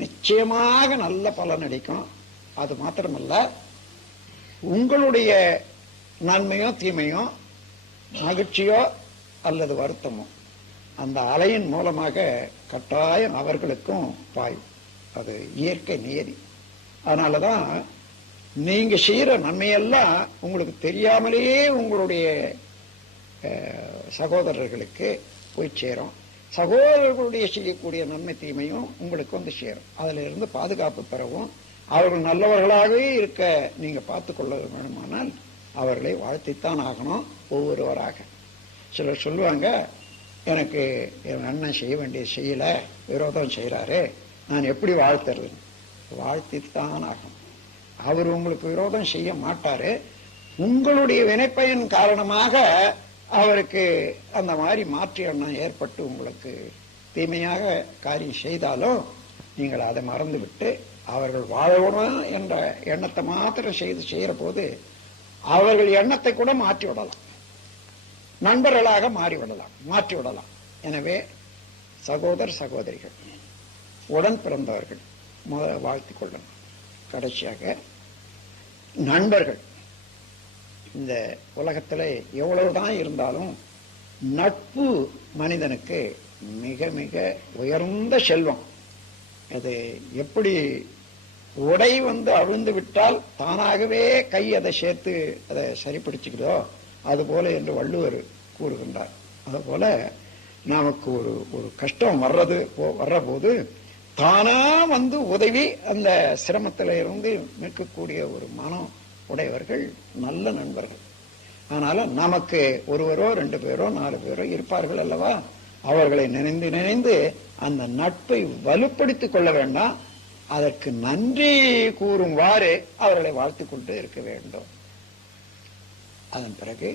நிச்சயமாக நல்ல பலன் அளிக்கும். அது மாத்திரமல்ல, உங்களுடைய நன்மையோ தீமையோ மகிழ்ச்சியோ அல்லது வருத்தமோ அந்த அலையின் மூலமாக கட்டாயம் அவர்களுக்கும் பாயும். அது இயற்கை நியதி. அதனாலதான் நீங்க செய்யற நன்மையெல்லாம் உங்களுக்கு தெரியாமலேயே உங்களுடைய சகோதரர்களுக்கு போய் சேரும். சகோதரர்களுடைய செய்யக்கூடிய நன்மை தீமையும் உங்களுக்கு வந்து சேரும். அதுல இருந்து பாதுகாப்பு பெறவும் அவர்கள் நல்லவர்களாகவே இருக்க நீங்க பார்த்து கொள்ள வேணுமானால் அவர்களை வாழ்த்தித்தான் ஆகணும், ஒவ்வொருவராக. சிலர் சொல்லுவாங்க, எனக்கு என் அண்ணன் செய்ய வேண்டிய செய்யல, விரோதம் செய்யறாரு, நான் எப்படி வாழ்த்துறது? வாழ்த்தித்தான் ஆகணும். அவர் உங்களுக்கு விரோதம் செய்ய மாட்டாரு. உங்களுடைய வினைப்பயன் காரணமாக அவருக்கு அந்த மாதிரி மாற்றி எண்ணம் ஏற்பட்டு உங்களுக்கு தீமையாக காரியம் செய்தாலும் நீங்கள் அதை மறந்து விட்டு அவர்கள் வாழணும் என்ற எண்ணத்தை மாத்திரம் செய்யற போது அவர்கள் எண்ணத்தை கூட மாற்றி விடலாம், நண்பர்களாக மாற்றி விடலாம். எனவே சகோதர சகோதரிகள் உடன் பிறந்தவர்கள் முதல்ல வாழ்த்திக் கொள்ளணும். கடைசியாக நண்பர்கள். இந்த உலகத்தில் எவ்வளவுதான் இருந்தாலும் நட்பு மனிதனுக்கு மிக மிக உயர்ந்த செல்வம். அது எப்படி உடை அவிழ்ந்து விட்டால் தானாகவே கை அதை சேர்த்து அதை சரிப்படுத்திக்கிறதோ அதுபோல என்று வள்ளுவர் கூறுகின்றார். அதுபோல நமக்கு ஒரு கஷ்டம் வர்ற போது தானா உதவி அந்த சிரமத்தில இருந்து மீட்கக்கூடிய ஒரு மனம் உடையவர்கள் நல்ல நண்பர்கள். அதனால நமக்கு ஒருவரோ 2 பேரோ 4 பேரோ இருப்பார்கள் அல்லவா, அவர்களை நினைந்து நினைந்து அந்த நட்பை வலுப்படுத்திக் கொள்ள வேண்டாம், அதற்கு நன்றி கூறும்வாறு அவர்களை வாழ்த்து கொண்டு இருக்க வேண்டும். அதன் பிறகு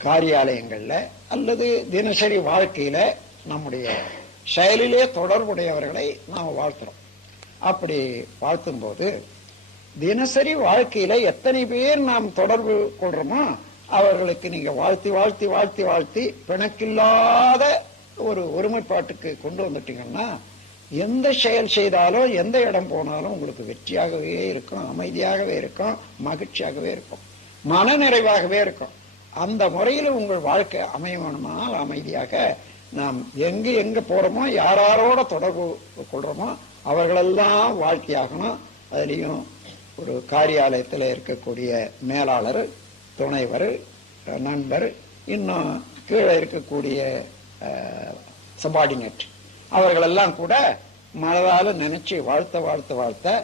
காரியாலயங்கள்ல அல்லது தினசரி வாழ்க்கையில நம்முடைய செயலிலே தொடர்புடையவர்களை நாம் வாழ்த்துறோம். அப்படி வாழ்த்தும் போது தினசரி வாழ்க்கையில எத்தனை பேர் நாம் தொடர்பு கொள்றோமோ அவர்களுக்கு நீங்க வாழ்த்தி வாழ்த்தி வாழ்த்தி வாழ்த்தி பிணக்கில்லாத ஒரு ஒருமைப்பாட்டுக்கு கொண்டு வந்துட்டீங்கன்னா எந்த செயல் செய்தாலும் எந்த இடம் போனாலும் உங்களுக்கு வெற்றியாகவே இருக்கும், அமைதியாகவே இருக்கும், மகிழ்ச்சியாகவே இருக்கும், மன நிறைவாகவே இருக்கும். அந்த முறையில் உங்கள் வாழ்க்கை அமைய வேணுமானால் அமைதியாக நாம் எங்க போறோமோ யாரோட தொடர்பு கொள்றோமோ அவர்களெல்லாம் வாழ்க்கையாகணும். அதுலேயும் ஒரு காரியாலயத்தில் இருக்கக்கூடிய மேலாளர், துணைவர், நண்பர், இன்னும் கீழே இருக்கக்கூடிய சபார்டினேட் அவர்களெல்லாம் கூட மனதால நினைச்சு வாழ்த்த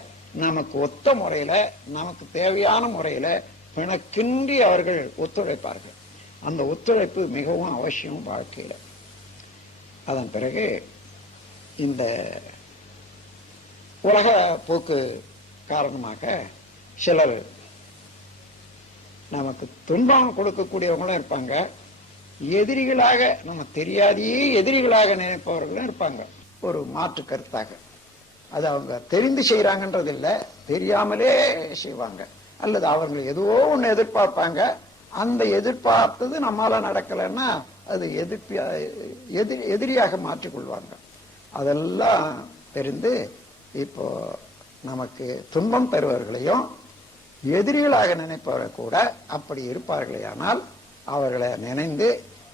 நமக்கு ஒத்த முறையில நமக்கு தேவையான முறையில பிணக்கின்றி அவர்கள் ஒத்துழைப்பார்கள். அந்த ஒத்துழைப்பு மிகவும் அவசியம் வாழ்க்கையில. அதன் பிறகு இந்த உலக போக்கு காரணமாக சிலர் நமக்கு துன்பம் கொடுக்கக்கூடியவங்களும் இருப்பாங்க, எதிரிகளாக நம்ம தெரியாதையே எதிரிகளாக நினைப்பவர்களும் இருப்பாங்க. ஒரு மாற்று கருத்தாக அது அவங்க தெரிந்து செய்யறாங்கன்றது இல்லை, தெரியாமலே செய்வாங்க. அல்லது அவர்கள் ஏதோ ஒண்ணு எதிர்பார்ப்பாங்க, அந்த எதிர்பார்த்தது நம்மால நடக்கலைன்னா அது எதிரியாக மாற்றிக்கொள்வாங்க. அதெல்லாம் தெரிந்து இப்போ நமக்கு துன்பம் தருவர்களையும் எதிரிகளாக நினைப்பவர்கள் கூட அப்படி இருப்பார்களே, ஆனால் அவர்களை நினைந்து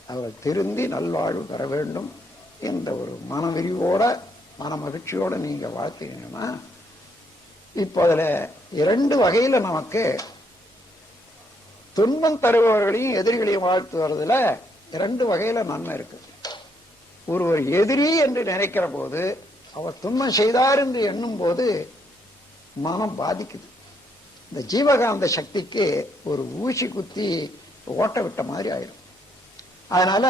அவர்கள் திருந்தி நல்வாழ்வு பெற வேண்டும் என்ற ஒரு மனவிரிவோட மன மகிழ்ச்சியோட நீங்க வாழ்த்தீங்கன்னா, இப்போ அதுல 2 வகையில நமக்கு துன்பம் தருபவர்களையும் எதிரிகளையும் வாழ்த்துவதில் 2 வகையில நன்மை இருக்கு. ஒருவர் எதிரி என்று நினைக்கிற போது, அவர் துன்பம் செய்தார் என்று எண்ணும் போது மனம் பாதிக்குது. இந்த ஜீவகாந்த சக்திக்கு ஒரு ஊசி குத்தி ஓட்ட விட்ட மாதிரி ஆயிரும். அதனால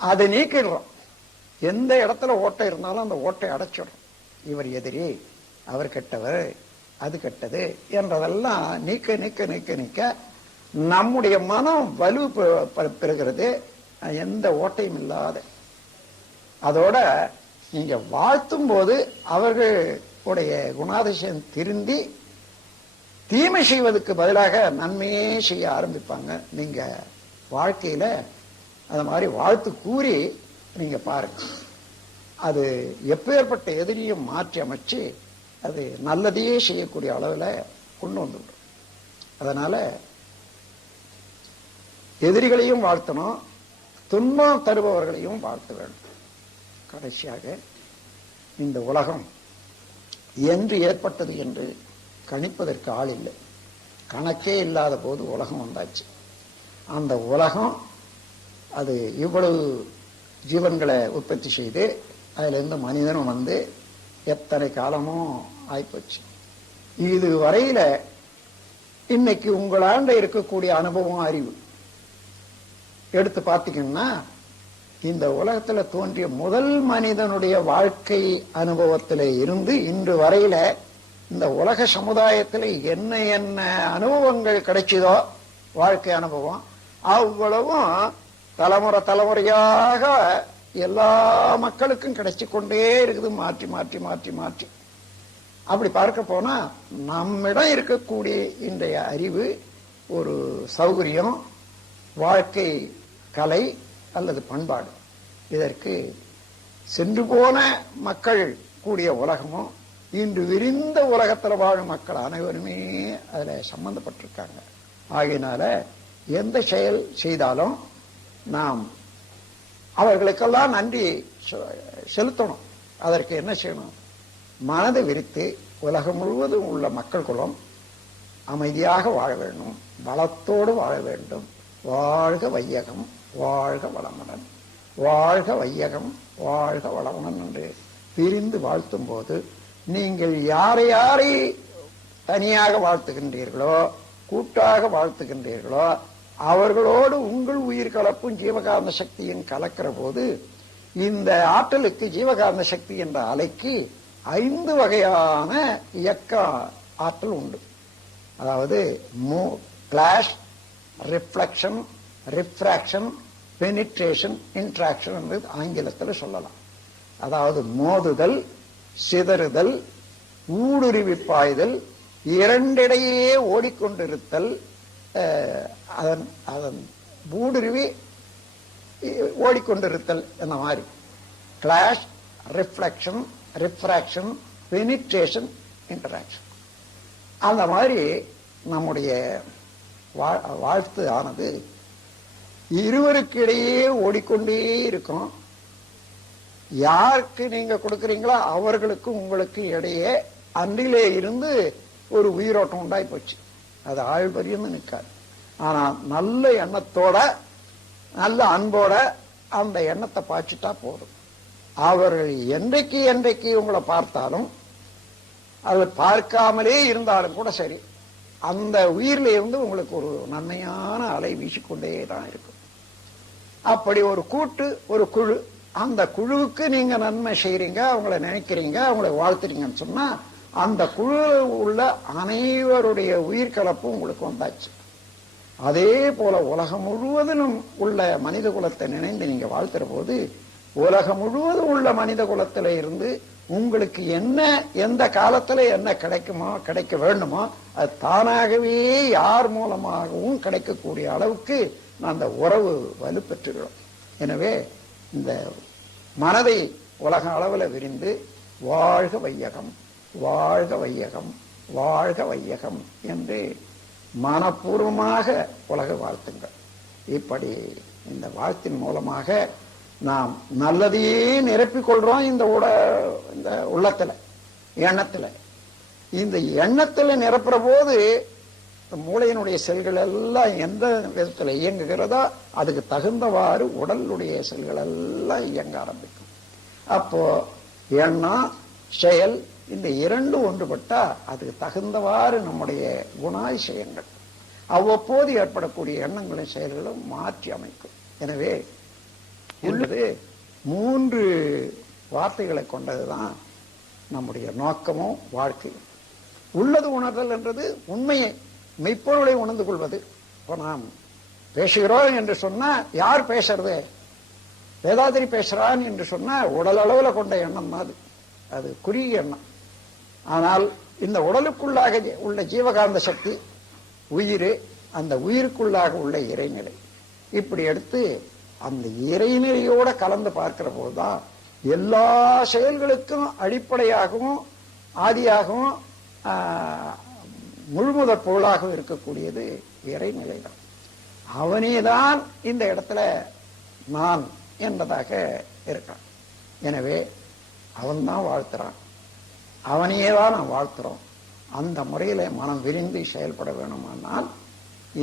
அதை நீக்கிடுறோம். எந்த இடத்துல ஓட்டை இருந்தாலும் அந்த ஓட்டை அடைச்சிடும். இவர் எதிரி, அவர் கெட்டவர், அது கெட்டது என்றதெல்லாம் நீக்க நீக்க நீக்க நீக்க நம்முடைய மனம் வலு பெறுகிறது, எந்த ஓட்டையும் இல்லாத. அதோட நீங்க வாழ்த்தும் போது அவர்களுடைய குணாதிசயம் திருந்தி தீமை செய்வதற்கு பதிலாக நன்மையே செய்ய ஆரம்பிப்பாங்க. நீங்க வாழ்க்கையில அது மாதிரி வாழ்த்து கூறி நீங்க பாருங்க, அது எப்பேற்பட்ட எதிரியும் மாற்றி அமைச்சு அது நல்லதையே செய்யக்கூடிய அளவில் கொண்டு வந்துடும். அதனால எதிரிகளையும் வாழ்த்தணும், துன்பம் தருபவர்களையும் வாழ்த்த வேண்டும். கடைசியாக இந்த உலகம் என்று ஏற்பட்டது என்று கணிப்பதற்கு ஆள் இல்லை. கணக்கே இல்லாத போது உலகம் வந்தாச்சு. அந்த உலகம் அது இவ்வளவு ஜீவன்களை உற்பத்தி செய்து அதுல இருந்து மனிதனும் வந்து எத்தனை காலமும் ஆயிப்போச்சு. இது வரையில இன்னைக்கு உங்களாண்ட இருக்கக்கூடிய அனுபவம் அறிவு எடுத்து பார்த்தீங்கன்னா, இந்த உலகத்துல தோன்றிய முதல் மனிதனுடைய வாழ்க்கை அனுபவத்தில இருந்து இன்று வரையில இந்த உலக சமுதாயத்தில் என்ன என்ன அனுபவங்கள் கிடைச்சதோ, வாழ்க்கை அனுபவம் அவ்வளவும் தலைமுறை தலைமுறையாக எல்லா மக்களுக்கும் கிடைச்சு கொண்டே இருக்குது, மாற்றி மாற்றி மாற்றி மாற்றி. அப்படி பார்க்க போனா நம்மிடம் இருக்கக்கூடிய இன்றைய அறிவு ஒரு சௌகரியம், வாழ்க்கை கலை அல்லது பண்பாடு. இதற்கு சென்று போன மக்கள் கூடிய உலகமும் இன்று விரிந்த உலகத்தில் வாழும் மக்கள் அனைவருமே அதுல சம்பந்தப்பட்டிருக்காங்க. ஆகையினால எந்த செயல் செய்தாலும் நாம் அவர்களுக்கெல்லாம் நன்றி செலுத்தணும். அதற்கு என்ன செய்யணும்? மனதை விரித்து உலகம் முழுவதும் உள்ள மக்கள் குலம் அமைதியாக வாழ வேண்டும், வளத்தோடு வாழ வேண்டும். வாழ்க வையகம், வாழ்க வளமுடன், வாழ்க வையகம், வாழ்க வளமுடன் என்று பிரிந்து வாழ்த்தும் போது நீங்கள் யாரை யாரை தனியாக வாழ்த்துகின்றீர்களோ, கூட்டாக வாழ்த்துகின்றீர்களோ, அவர்களோடு உங்கள் உயிர் கலப்பும் ஜீவகாந்த சக்தியின் கலக்கிற போது இந்த ஆற்றலுக்கு, ஜீவகாந்த சக்தி என்ற அலைக்கு 5 வகையான இயக்க ஆற்றல் உண்டு. அதாவது clash, reflection, refraction, penetration, interaction என்று ஆங்கிலத்தில் சொல்லலாம். அதாவது மோதுதல், சிதறுதல், ஊடுருவி பாய்தல், இரண்டிடையே ஓடிக்கொண்டிருத்தல், அதன் ஊடுருவி ஓடிக்கொண்டிருத்தல் என்ற மாதிரி clash, reflection, refraction, penetration, interaction. அந்த மாதிரி நம்முடைய வாழ்த்து ஆனது இருவருக்கு இடையே ஓடிக்கொண்டே இருக்கும். யாருக்கு நீங்க கொடுக்குறீங்களோ அவர்களுக்கு உங்களுக்கு இடையே அன்றிலே இருந்து ஒரு உயிரோட்டம் உண்டாய் போச்சு. அது ஆழ்பரியும் நிற்காது. ஆனா நல்ல எண்ணத்தோட, நல்ல அன்போட அந்த எண்ணத்தை பாய்ச்சிட்டா போதும். அவர்கள் என்றைக்கு என்றைக்கு உங்களை பார்த்தாலும், அது பார்க்காமலே இருந்தாலும் கூட சரி, அந்த உயிரில இருந்து உங்களுக்கு ஒரு நன்மையான அலை வீசிக்கொண்டே தான் இருக்கும். அப்படி ஒரு கூட்டு, ஒரு குழு, அந்த குழுவுக்கு நீங்க நன்மை செய்யறீங்க, அவங்கள நினைக்கிறீங்க, அவங்களை வாழ்த்துறீங்கன்னு சொன்னா அந்த குழு உள்ள அனைவருடைய உயிர் கலப்பு உங்களுக்கு வந்தாச்சு. அதே போல உலகம் முழுவதிலும் உள்ள மனித குலத்தை நினைந்து நீங்க வாழ்த்துற போது உலகம் முழுவதும் உள்ள மனித குலத்தில இருந்து உங்களுக்கு என்ன எந்த காலத்துல என்ன கிடைக்குமோ கிடைக்க வேண்டுமோ அது தானாகவே யார் மூலமாகவும் கிடைக்கக்கூடிய அளவுக்கு அந்த உறவு வலுப்பெற்றுகிறோம். எனவே இந்த மனதை உலக அளவில் விரிந்து வாழ்க வையகம், வாழ்க வையகம், வாழ்க வையகம் என்று மனப்பூர்வமாக உலக வாழ்த்துங்கள். இப்படி இந்த வாழ்த்தின் மூலமாக நாம் நல்லதையே நிரப்பிக் கொள்றோம். இந்த உள்ளத்துல எண்ணத்துல இந்த எண்ணத்துல நிரப்புற போது மூளையினுடைய செல்கள் எல்லாம் எந்த விதத்துல இயங்குகிறதோ அதுக்கு தகுந்தவாறு உடலுடைய செல்கள் எல்லாம் இயங்க ஆரம்பிக்கும். அப்போ எண்ணம் செயல் இந்த இரண்டு ஒன்றுபட்டா அதுக்கு தகுந்தவாறு நம்முடைய குணாதிசயங்கள் அவ்வப்போது ஏற்படக்கூடிய எண்ணங்களும் செயல்களும் மாற்றி அமைக்கும். எனவே என்பது 3 வார்த்தைகளை கொண்டதுதான் நம்முடைய நோக்கமும் வாழ்க்கையும். உள்ளது உணர்தல் என்றது உண்மையை மெய்ப்பொருளை உணர்ந்து கொள்வது. இப்போ நாம் பேசுகிறோம் என்று சொன்னா யார் பேசுறது? வேதாதிரி பேசுறான் என்று சொன்னா உடல் அளவுல கொண்ட எண்ணம் தான் அது குறுகிய எண்ணம். ஆனால் இந்த உடலுக்குள்ளாக உள்ள ஜீவகாந்த சக்தி உயிர், அந்த உயிருக்குள்ளாக உள்ள இறைநிலை, இப்படி எடுத்து அந்த இறைநிலையோட கலந்து பார்க்கிற போதுதான் எல்லா செயல்களுக்கும் அடிப்படையாகவும் ஆதியாகவும் முழுமுதற் பொருளாகவும் இருக்கக்கூடியது இறைநிலை தான். அவனேதான் இந்த இடத்துல நான் என்பதாக இருக்கான். எனவே அவன்தான் வாழ்த்துறான், அவனையே தான் நாம் வாழ்த்துறோம். அந்த முறையில மனம் விரிந்து செயல்பட வேணுமானால்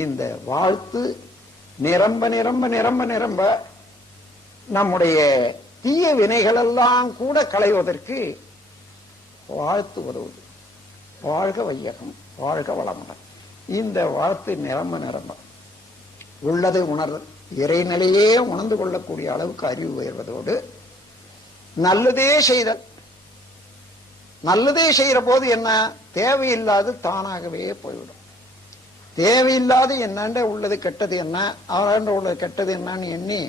இந்த வாழ்த்து நிரம்ப நிரம்ப நிரம்ப நிரம்ப நம்முடைய தீய வினைகள் எல்லாம் கூட களைவதற்கு வாழ்த்து உதவுது. வாழ்க வையகம், வாழ்க வளமுடன். இந்த வாழ்த்து நிரம்ப நிரம்ப உள்ளதை உணர்தல், இறைநிலையே உணர்ந்து கொள்ளக்கூடிய அளவுக்கு அறிவு உயர்வதோடு நல்லதே செய்தல். நல்லதே செய்யற போது என்ன, தேவையில்லாது தானாகவே போய்விடும். தேவையில்லாது என்னண்ட உள்ளது கெட்டது என்ன, அவராண்ட உள்ளது கெட்டது என்னன்னு எண்ணி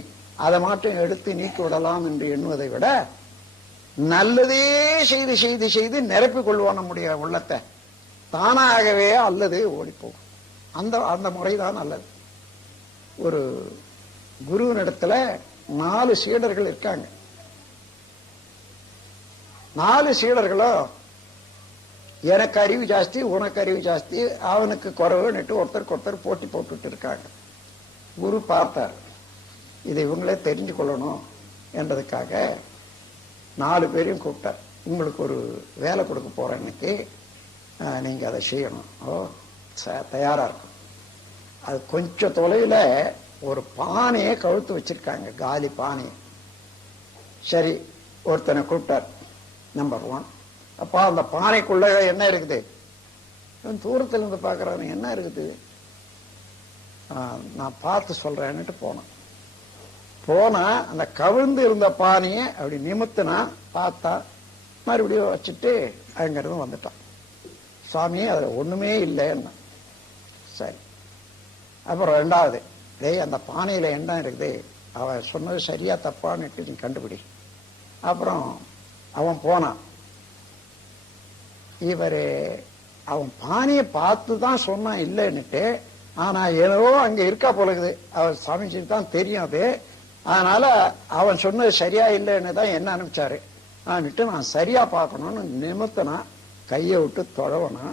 அதை மாற்றம் எடுத்து நீக்கி விடலாம் என்று எண்ணுவதை விட நல்லதே செய்து செய்து செய்து நிரப்பிக் கொள்வோம் நம்முடைய உள்ளத்தை. தானாகவே அல்லது ஓடிப்போகும். அந்த அந்த முறைதான் நல்லது. ஒரு குருவினிடத்துல 4 சீடர்கள் இருக்காங்க. 4 சீடர்களும் எனக்கு அறிவு ஜாஸ்தி, உனக்கு அறிவு ஜாஸ்தி, அவனுக்கு குறைவுன்னுட்டு ஒருத்தருக்கு ஒருத்தர் போட்டி போட்டுட்டு இருக்காங்க. குரு பார்த்தார், இதை இவங்களே தெரிஞ்சு கொள்ளணும் என்றதுக்காக 4 பேரையும் கூப்பிட்டார். உங்களுக்கு ஒரு வேலை கொடுக்க போறேன் இன்னைக்கு, நீங்க அதை செய்யணும். ஓ தயாரா இருக்கும். அது கொஞ்சம் தொலைவில் ஒரு பானையை கழுத்து வச்சிருக்காங்க, காலி பானையை. சரி, ஒருத்தனை கூப்பிட்டார், நம்பர் 1. அப்பா அந்த பானைக்குள்ள என்ன இருக்குது? தூரத்துல இருந்து பாக்குறாரு, என்ன இருக்குது? நான் பார்த்து சொல்றேன்னுட்டு போனா அந்த கவிழ்ந்து இருந்த பானையை அப்படி நிமித்தினா, பார்த்தா மறுபடியும் வச்சுட்டு அங்கிருந்து வந்துட்டான். சுவாமி அதுல ஒண்ணுமே இல்லைன்னா. சரி, அப்புறம் 2வது, டேய் அந்த பானையில என்ன இருக்குது, அவன் சொன்னது சரியா தப்பான்னு நீ கண்டுபிடி. அப்புறம் அவன் போனான். அவன் பானையை பார்த்து தான் சொன்னான் இல்லைன்னுட்டு. ஆனா ஏதோ அங்க இருக்கா போலகுது, அவர் சாமிஜி தான் தெரியும் அது. அதனால அவன் சொன்னது சரியா இல்லைன்னு தான் என்ன அனுப்பிச்சாரு. நான் சரியா பார்க்கணும்னு நிமித்தனா, கையை விட்டு தொழவனா,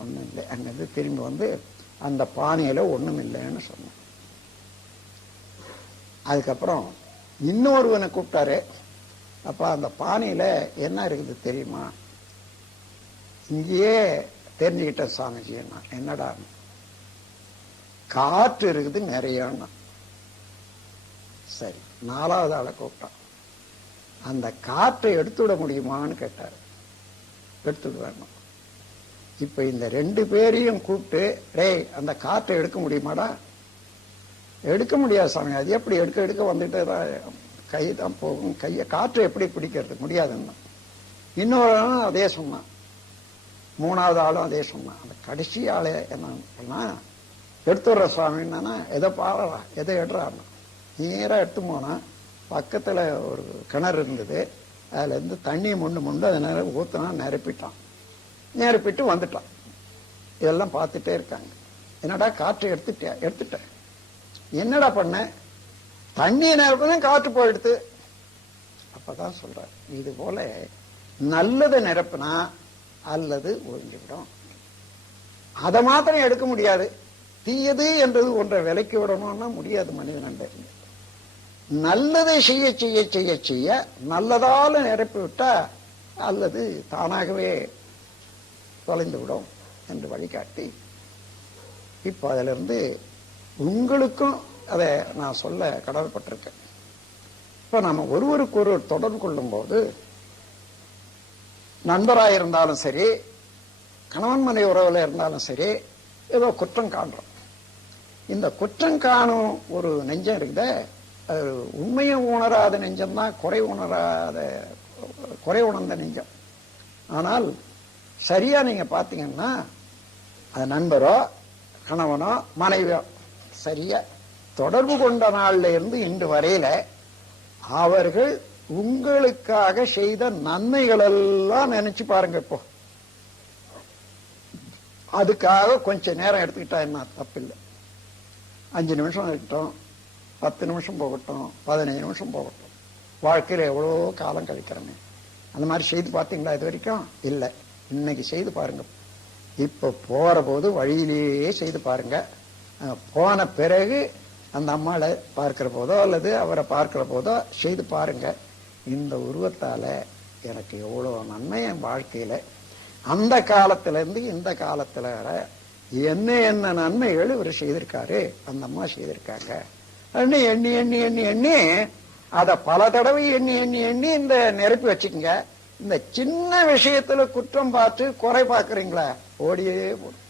ஒண்ணும் இல்லை. அங்கிருந்து திரும்பி வந்து அந்த பானையில ஒண்ணும் இல்லைன்னு சொன்னான். அதுக்கப்புறம் இன்னொருவனை கூப்பிட்டாரு. அப்ப அந்த பானையில என்ன இருக்குது தெரியுமா? இங்கேயே தெரிஞ்சுக்கிட்ட சாமிஜி. என்னடா, காற்று இருக்குது நிறைய. சரி, 4வது ஆளை கூப்பிட்டான். அந்த காற்றை எடுத்துவிட முடியுமான்னு கேட்டாரு. எடுத்துடுவேன். இப்ப இந்த 2 பேரையும் கூப்பிட்டு, டேய் அந்த காற்றை எடுக்க முடியுமாடா? எடுக்க முடியாது சாமி. அது எப்படி எடுக்க வந்துட்டு கை தான் போகும், காற்றை எப்படி பிடிக்கிறது? முடியாதுன்னா. இன்னொரு அதே சொன்னான். 3வது ஆளும் அதே சொன்னான். அந்த கடைசி ஆளே என்ன எடுத்துடுற சுவாமின்னா, எதை பாடுறா, எதை எடுறான்னா நேரா எடுத்து போனா, பக்கத்துல ஒரு கிணறு இருந்தது. அதுல இருந்து தண்ணியை மொண்டு அதை ஊத்தினா நிரப்பிட்டான். நிரப்பிட்டு வந்துட்டான். இதெல்லாம் பார்த்துட்டே இருக்காங்க. என்னடா காற்று எடுத்துட்டேன், என்னடா பண்ண? தண்ணியை நிரப்பதான் காற்று போயிடுத்து. அப்பதான் சொல்ற, இது போல நல்லதை நிரப்புனா அல்லது ஒழிஞ்சுவிடும். அதை மாத்திரம் எடுக்க முடியாது. தீயது என்றது ஒன்றை விலைக்கு விடணும்னா முடியாது. மனிதன் நல்லதை செய்ய செய்ய செய்ய செய்ய நல்லதால நிரப்பி விட்டா அல்லது தானாகவே தொலைந்து விடும் என்று வழிகாட்டி, இப்ப அதுல இருந்து உங்களுக்கும் அதை நான் சொல்ல கடமைப்பட்டிருக்கேன். இப்ப நாம ஒருவருக்கு ஒருவர் தொடர்பு கொள்ளும் போது, நண்பராயிருந்தாலும் சரி, கணவன் மனைவி உறவுல இருந்தாலும் சரி, ஏதோ குற்றம் காண்றோம். இந்த குற்றம் காணும் ஒரு நெஞ்சம் இருக்குத, உண்மையும் உணராத நெஞ்சம்தான் குறை உணர்ந்த நெஞ்சம். ஆனால் சரியா நீங்க பாத்தீங்கன்னா, அது நண்பரோ கணவனோ மனைவியோ சரியா தொடர்பு கொண்ட நாள்ல இருந்து இன்று வரையில அவர்கள் உங்களுக்காக செய்த நன்மைகள் எல்லாம் நினைச்சு பாருங்க. இப்போ அதுக்காக கொஞ்ச நேரம் எடுத்துக்கிட்டா என்ன தப்பில்லை. 5 நிமிஷம் இருக்கட்டும், 10 நிமிஷம் போகட்டும், 15 நிமிஷம் போகட்டும். வாழ்க்கையில எவ்வளவோ காலம் கழிக்கிறேன்னு அந்த மாதிரி செய்து பார்த்தீங்களா இது வரைக்கும்? இல்லை. இன்னைக்கு செய்து பாருங்க. இப்ப போற போது வழியிலேயே செய்து பாருங்க. போன பிறகு அந்த அம்மாளை பார்க்கிற போதோ அல்லது அவரை பார்க்கிற போதோ செய்து பாருங்க. இந்த உருவத்தால எனக்கு எவ்வளவு நன்மை என் வாழ்க்கையில அந்த காலத்துல இருந்து இந்த காலத்துல வர என்ன என்ன நன்மைகள் இவர் செய்திருக்காரு, அந்த அம்மா செய்திருக்காங்க. எண்ணி எண்ணி எண்ணி எண்ணி எண்ணி அதை பல தடவை எண்ணி எண்ணி எண்ணி இந்த நிரப்பி வச்சுக்கோங்க. இந்த சின்ன விஷயத்துல குற்றம் பார்த்து குறை பார்க்கறீங்களா, ஓடியே போடும்.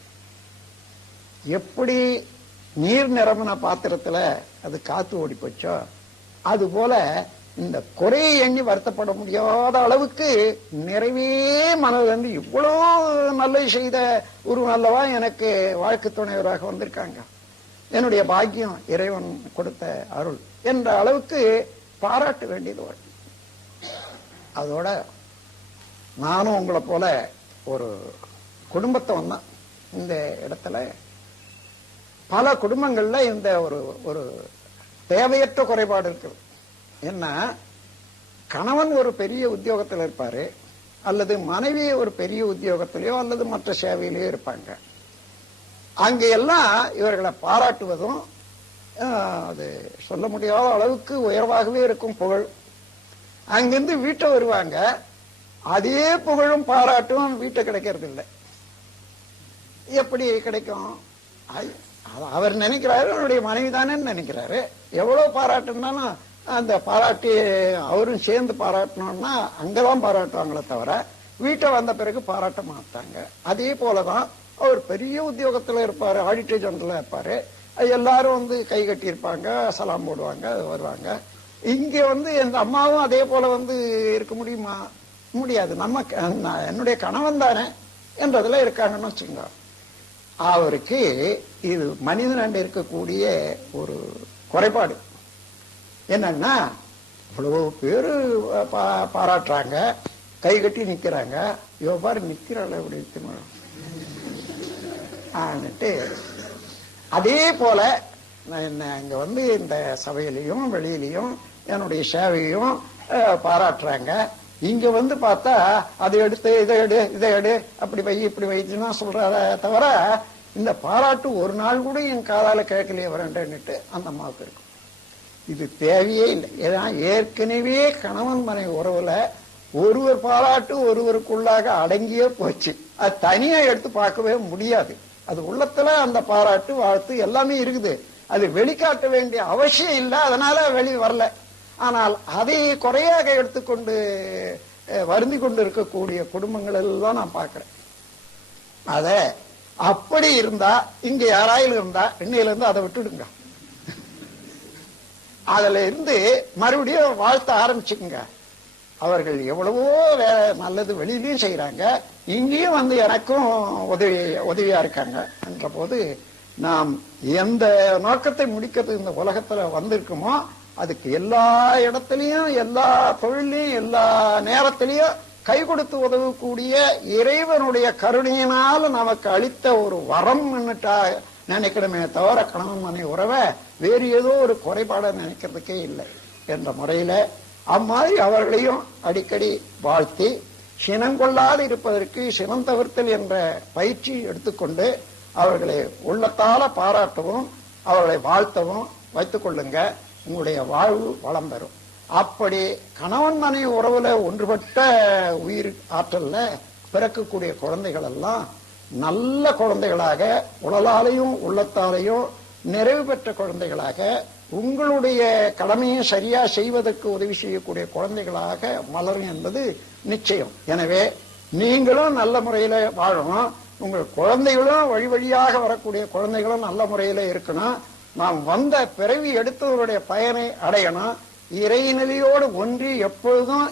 எப்படி நீர் நிரம்பின பாத்திரத்துல அது காத்து ஓடி போச்சோ, அது போல இந்த குறையை எண்ணி வருத்தப்பட முடியாத அளவுக்கு நிறைவே மனதிலிருந்து இவ்வளவு நல்ல செய்த ஒரு நல்லவா எனக்கு வாழ்க்கை துணைவராக வந்திருக்காங்க, என்னுடைய பாக்கியம் இறைவன் கொடுத்த அருள் என்ற அளவுக்கு பாராட்ட வேண்டியது வரும். அதோட நானும் உங்களை போல ஒரு குடும்பத்தை வந்தான். இந்த இடத்துல பல குடும்பங்கள்ல இந்த ஒரு தேவையற்ற குறைபாடு இருக்குது. என்ன, கணவன் ஒரு பெரிய உத்தியோகத்தில் இருப்பாரு, அல்லது மனைவி ஒரு பெரிய உத்தியோகத்திலேயோ அல்லது மற்ற சேவையிலேயோ இருப்பாங்க. அங்க எல்லாம் இவர்களை பாராட்டுவதும் அது சொல்ல முடியாத அளவுக்கு உயர்வாகவே இருக்கும் புகழ். அங்கிருந்து வீட்டை வருவாங்க, அதே புகழும் பாராட்டும் வீட்டை கிடைக்கிறது இல்லை. எப்படி கிடைக்கும்? அவர் நினைக்கிறாரு அவருடைய மனைவி தானே நினைக்கிறாரு. எவ்வளவு பாராட்டுனாலும் அந்த பாராட்டி அவரும் சேர்ந்து பாராட்டணும்னா அங்கதான் பாராட்டுவாங்களே தவிர வீட்டை வந்த பிறகு பாராட்ட மாட்டாங்க. அதே போலதான் அவர் பெரிய உத்தியோகத்துல இருப்பாரு, ஆடிட்டர் ஜெனரலா இருப்பாரு, எல்லாரும் கை கட்டி இருப்பாங்க, சலாம் போடுவாங்க, வருவாங்க. இங்க எந்த அம்மாவும் அதே போல இருக்க முடியுமா? முடியாது. என்னுடைய கணவன் தானே என்றதுல இருக்காங்கன்னு வச்சுங்க. அவருக்கு இது மனிதன் இருக்கக்கூடிய ஒரு குறைபாடு. என்னன்னா, இவ்வளவு பேரு பாராட்டுறாங்க, கை கட்டி நிக்கிறாங்க, இவ பாரு நிக்கிறாள் அப்படி ஆன்னுட்டு. அதே போல இங்க இந்த சபையிலையும் வெளியிலையும் என்னுடைய சேவையும் பாராட்டுறாங்க. இங்க பார்த்தா அதை எடுத்து இதை எடு அப்படி வை இப்படி வைத்துன்னா சொல்றாத தவிர இந்த பாராட்டு ஒரு நாள் கூட என் காதால கேட்கலையே வரேன்ட்டு அந்த அம்மாவுக்கு இருக்கும். இது தேவையே இல்லை. ஏன்னா ஏற்கனவே கணவன் மனைவி உறவுல ஒருவர் பாராட்டு ஒருவருக்குள்ளாக அடங்கியே போச்சு. அது தனியா எடுத்து பார்க்கவே முடியாது. அது உள்ளத்துல அந்த பாராட்டு வாழ்த்து எல்லாமே இருக்குது. அது வெளிக்காட்ட வேண்டிய அவசியம் இல்லை, அதனால வெளியே வரல. ஆனால் அதை குறையாக எடுத்துக்கொண்டு வருந்தி கொண்டு இருக்கக்கூடிய குடும்பங்கள் எல்லாம் நான் பார்க்கிறேன். அத அப்படி இருந்தா இங்க யாராயிலும் இருந்தா இன்னையில இருந்து அதை விட்டுடுங்க. அதுல இருந்து மறுபடியும் வாழ்த்த ஆரம்பிச்சுக்குங்க. அவர்கள் எவ்வளவோ நல்லது வெளியிலையும் செய்யறாங்க, இங்கேயும் எனக்கும் உதவியா இருக்காங்க என்ற போது நாம் எந்த நோக்கத்தை முடிக்கிறது இந்த உலகத்துல வந்திருக்குமோ அதுக்கு எல்லா இடத்துலையும், எல்லா தொழிலையும், எல்லா நேரத்திலையும் கை கொடுத்து உதவக்கூடிய இறைவனுடைய கருணையினால் நமக்கு அளித்த ஒரு வரம் நினைக்கணுமே தவிர கணவன் மனைவி உறவை வேறு ஏதோ ஒரு குறைபாட நினைக்கிறதுக்கே இல்லை என்ற முறையில அம்மாதிரி அவர்களையும் அடிக்கடி வாழ்த்தி சினங்கொள்ளாது இருப்பதற்கு சினம் தவிர்த்தல் என்ற பயிற்சி எடுத்துக்கொண்டு அவர்களை உள்ளத்தால பாராட்டவும் அவர்களை வாழ்த்தவும் வைத்துக் கொள்ளுங்க. உங்களுடைய வாழ்வு வளம் பெறும். அப்படி கணவன் மனைவி உறவுல ஒன்றுபட்ட உயிர் ஆற்றல்ல பிறக்கக்கூடிய குழந்தைகள் எல்லாம் நல்ல குழந்தைகளாக, உடலாலையும் உள்ளத்தாலையும் நிறைவு பெற்ற குழந்தைகளாக, உங்களுடைய கடமையை சரியா செய்வதற்கு உதவி செய்யக்கூடிய குழந்தைகளாக மலரும் என்பது நிச்சயம். எனவே நீங்களும் நல்ல முறையில வாழணும், உங்கள் குழந்தைகளும் வழி வழியாக வரக்கூடிய குழந்தைகளும் நல்ல முறையில இருக்கணும். நாம் வந்த பிறவி எடுத்தவருடைய பயனை அடையணும். இறைநிலையோடு ஒன்றி எப்பொழுதும்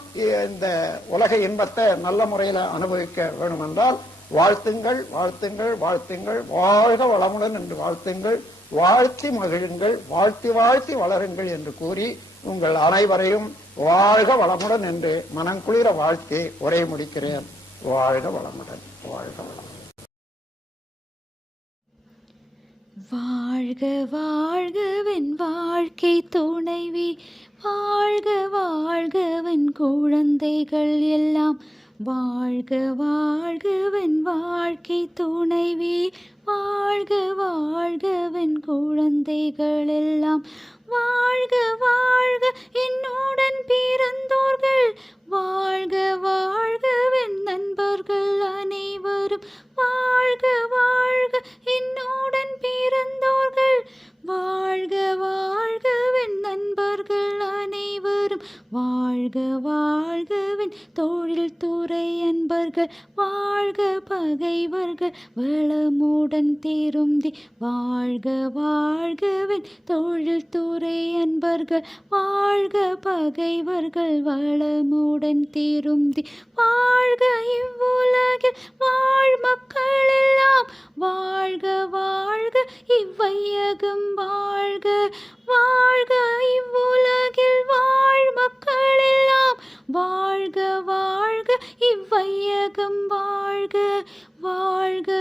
இந்த உலக இன்பத்தை நல்ல முறையில அனுபவிக்க வேண்டும் என்றால் வாழ்த்துங்கள், வாழ்த்துங்கள், வாழ்த்துங்கள். வாழ்க வளமுடன் என்று வாழ்த்துங்கள். வாழ்த்தி மகிழுங்கள், வாழ்த்தி வாழ்த்தி வளருங்கள் என்று கூறி உங்கள் அனைவரையும் வாழ்க வளமுடன் என்று மனங்குளிர வாழ்த்தி உரை முடிக்கிறேன். வாழ்க வளமுடன், வாழ்க வளமுடன். வாழ்க வாழ்கவன் வாழ்க்கை துணைவி, வாழ்க வாழ்கவன் குழந்தைகள் எல்லாம், வாழ்க வாழ்கவன் வாழ்க்கை துணைவி, வாழ்க வாழ்கவன் குழந்தைகள் எல்லாம், வாழ்க வாழ்க என்னுடன் பிறந்தோர்கள், வாழ்க வாழ்கவன் நண்பர்கள் அனைவரும், வாழ்க வாழ்க என்னுடன் பிறந்தோர்கள், வாழ்க வாழ்கவன் நண்பர்கள் அனைவரும், வாழ்க வாழ்கவன் தொழில் துறை அன்பர்கள், வாழ்க பகைவர்கள் வளமுடன் திருந்தி, வாழ்க வாழ்கவன் தொழில் துறை அன்பர்கள், வாழ்க பகைவர்கள் வளமுடன் திருந்தி, வாழ்க இவ்வுலகில் வாழ் மக்கள் எல்லாம், வாழ்க வாழ்க இவ்வையகம் வாழ்க, வாழ்க இவ்வுலகில் வாழ் மக்கள் எல்லாம், வாழ்க வாழ்க இவ்வையகம் வாழ்க, வாழ்க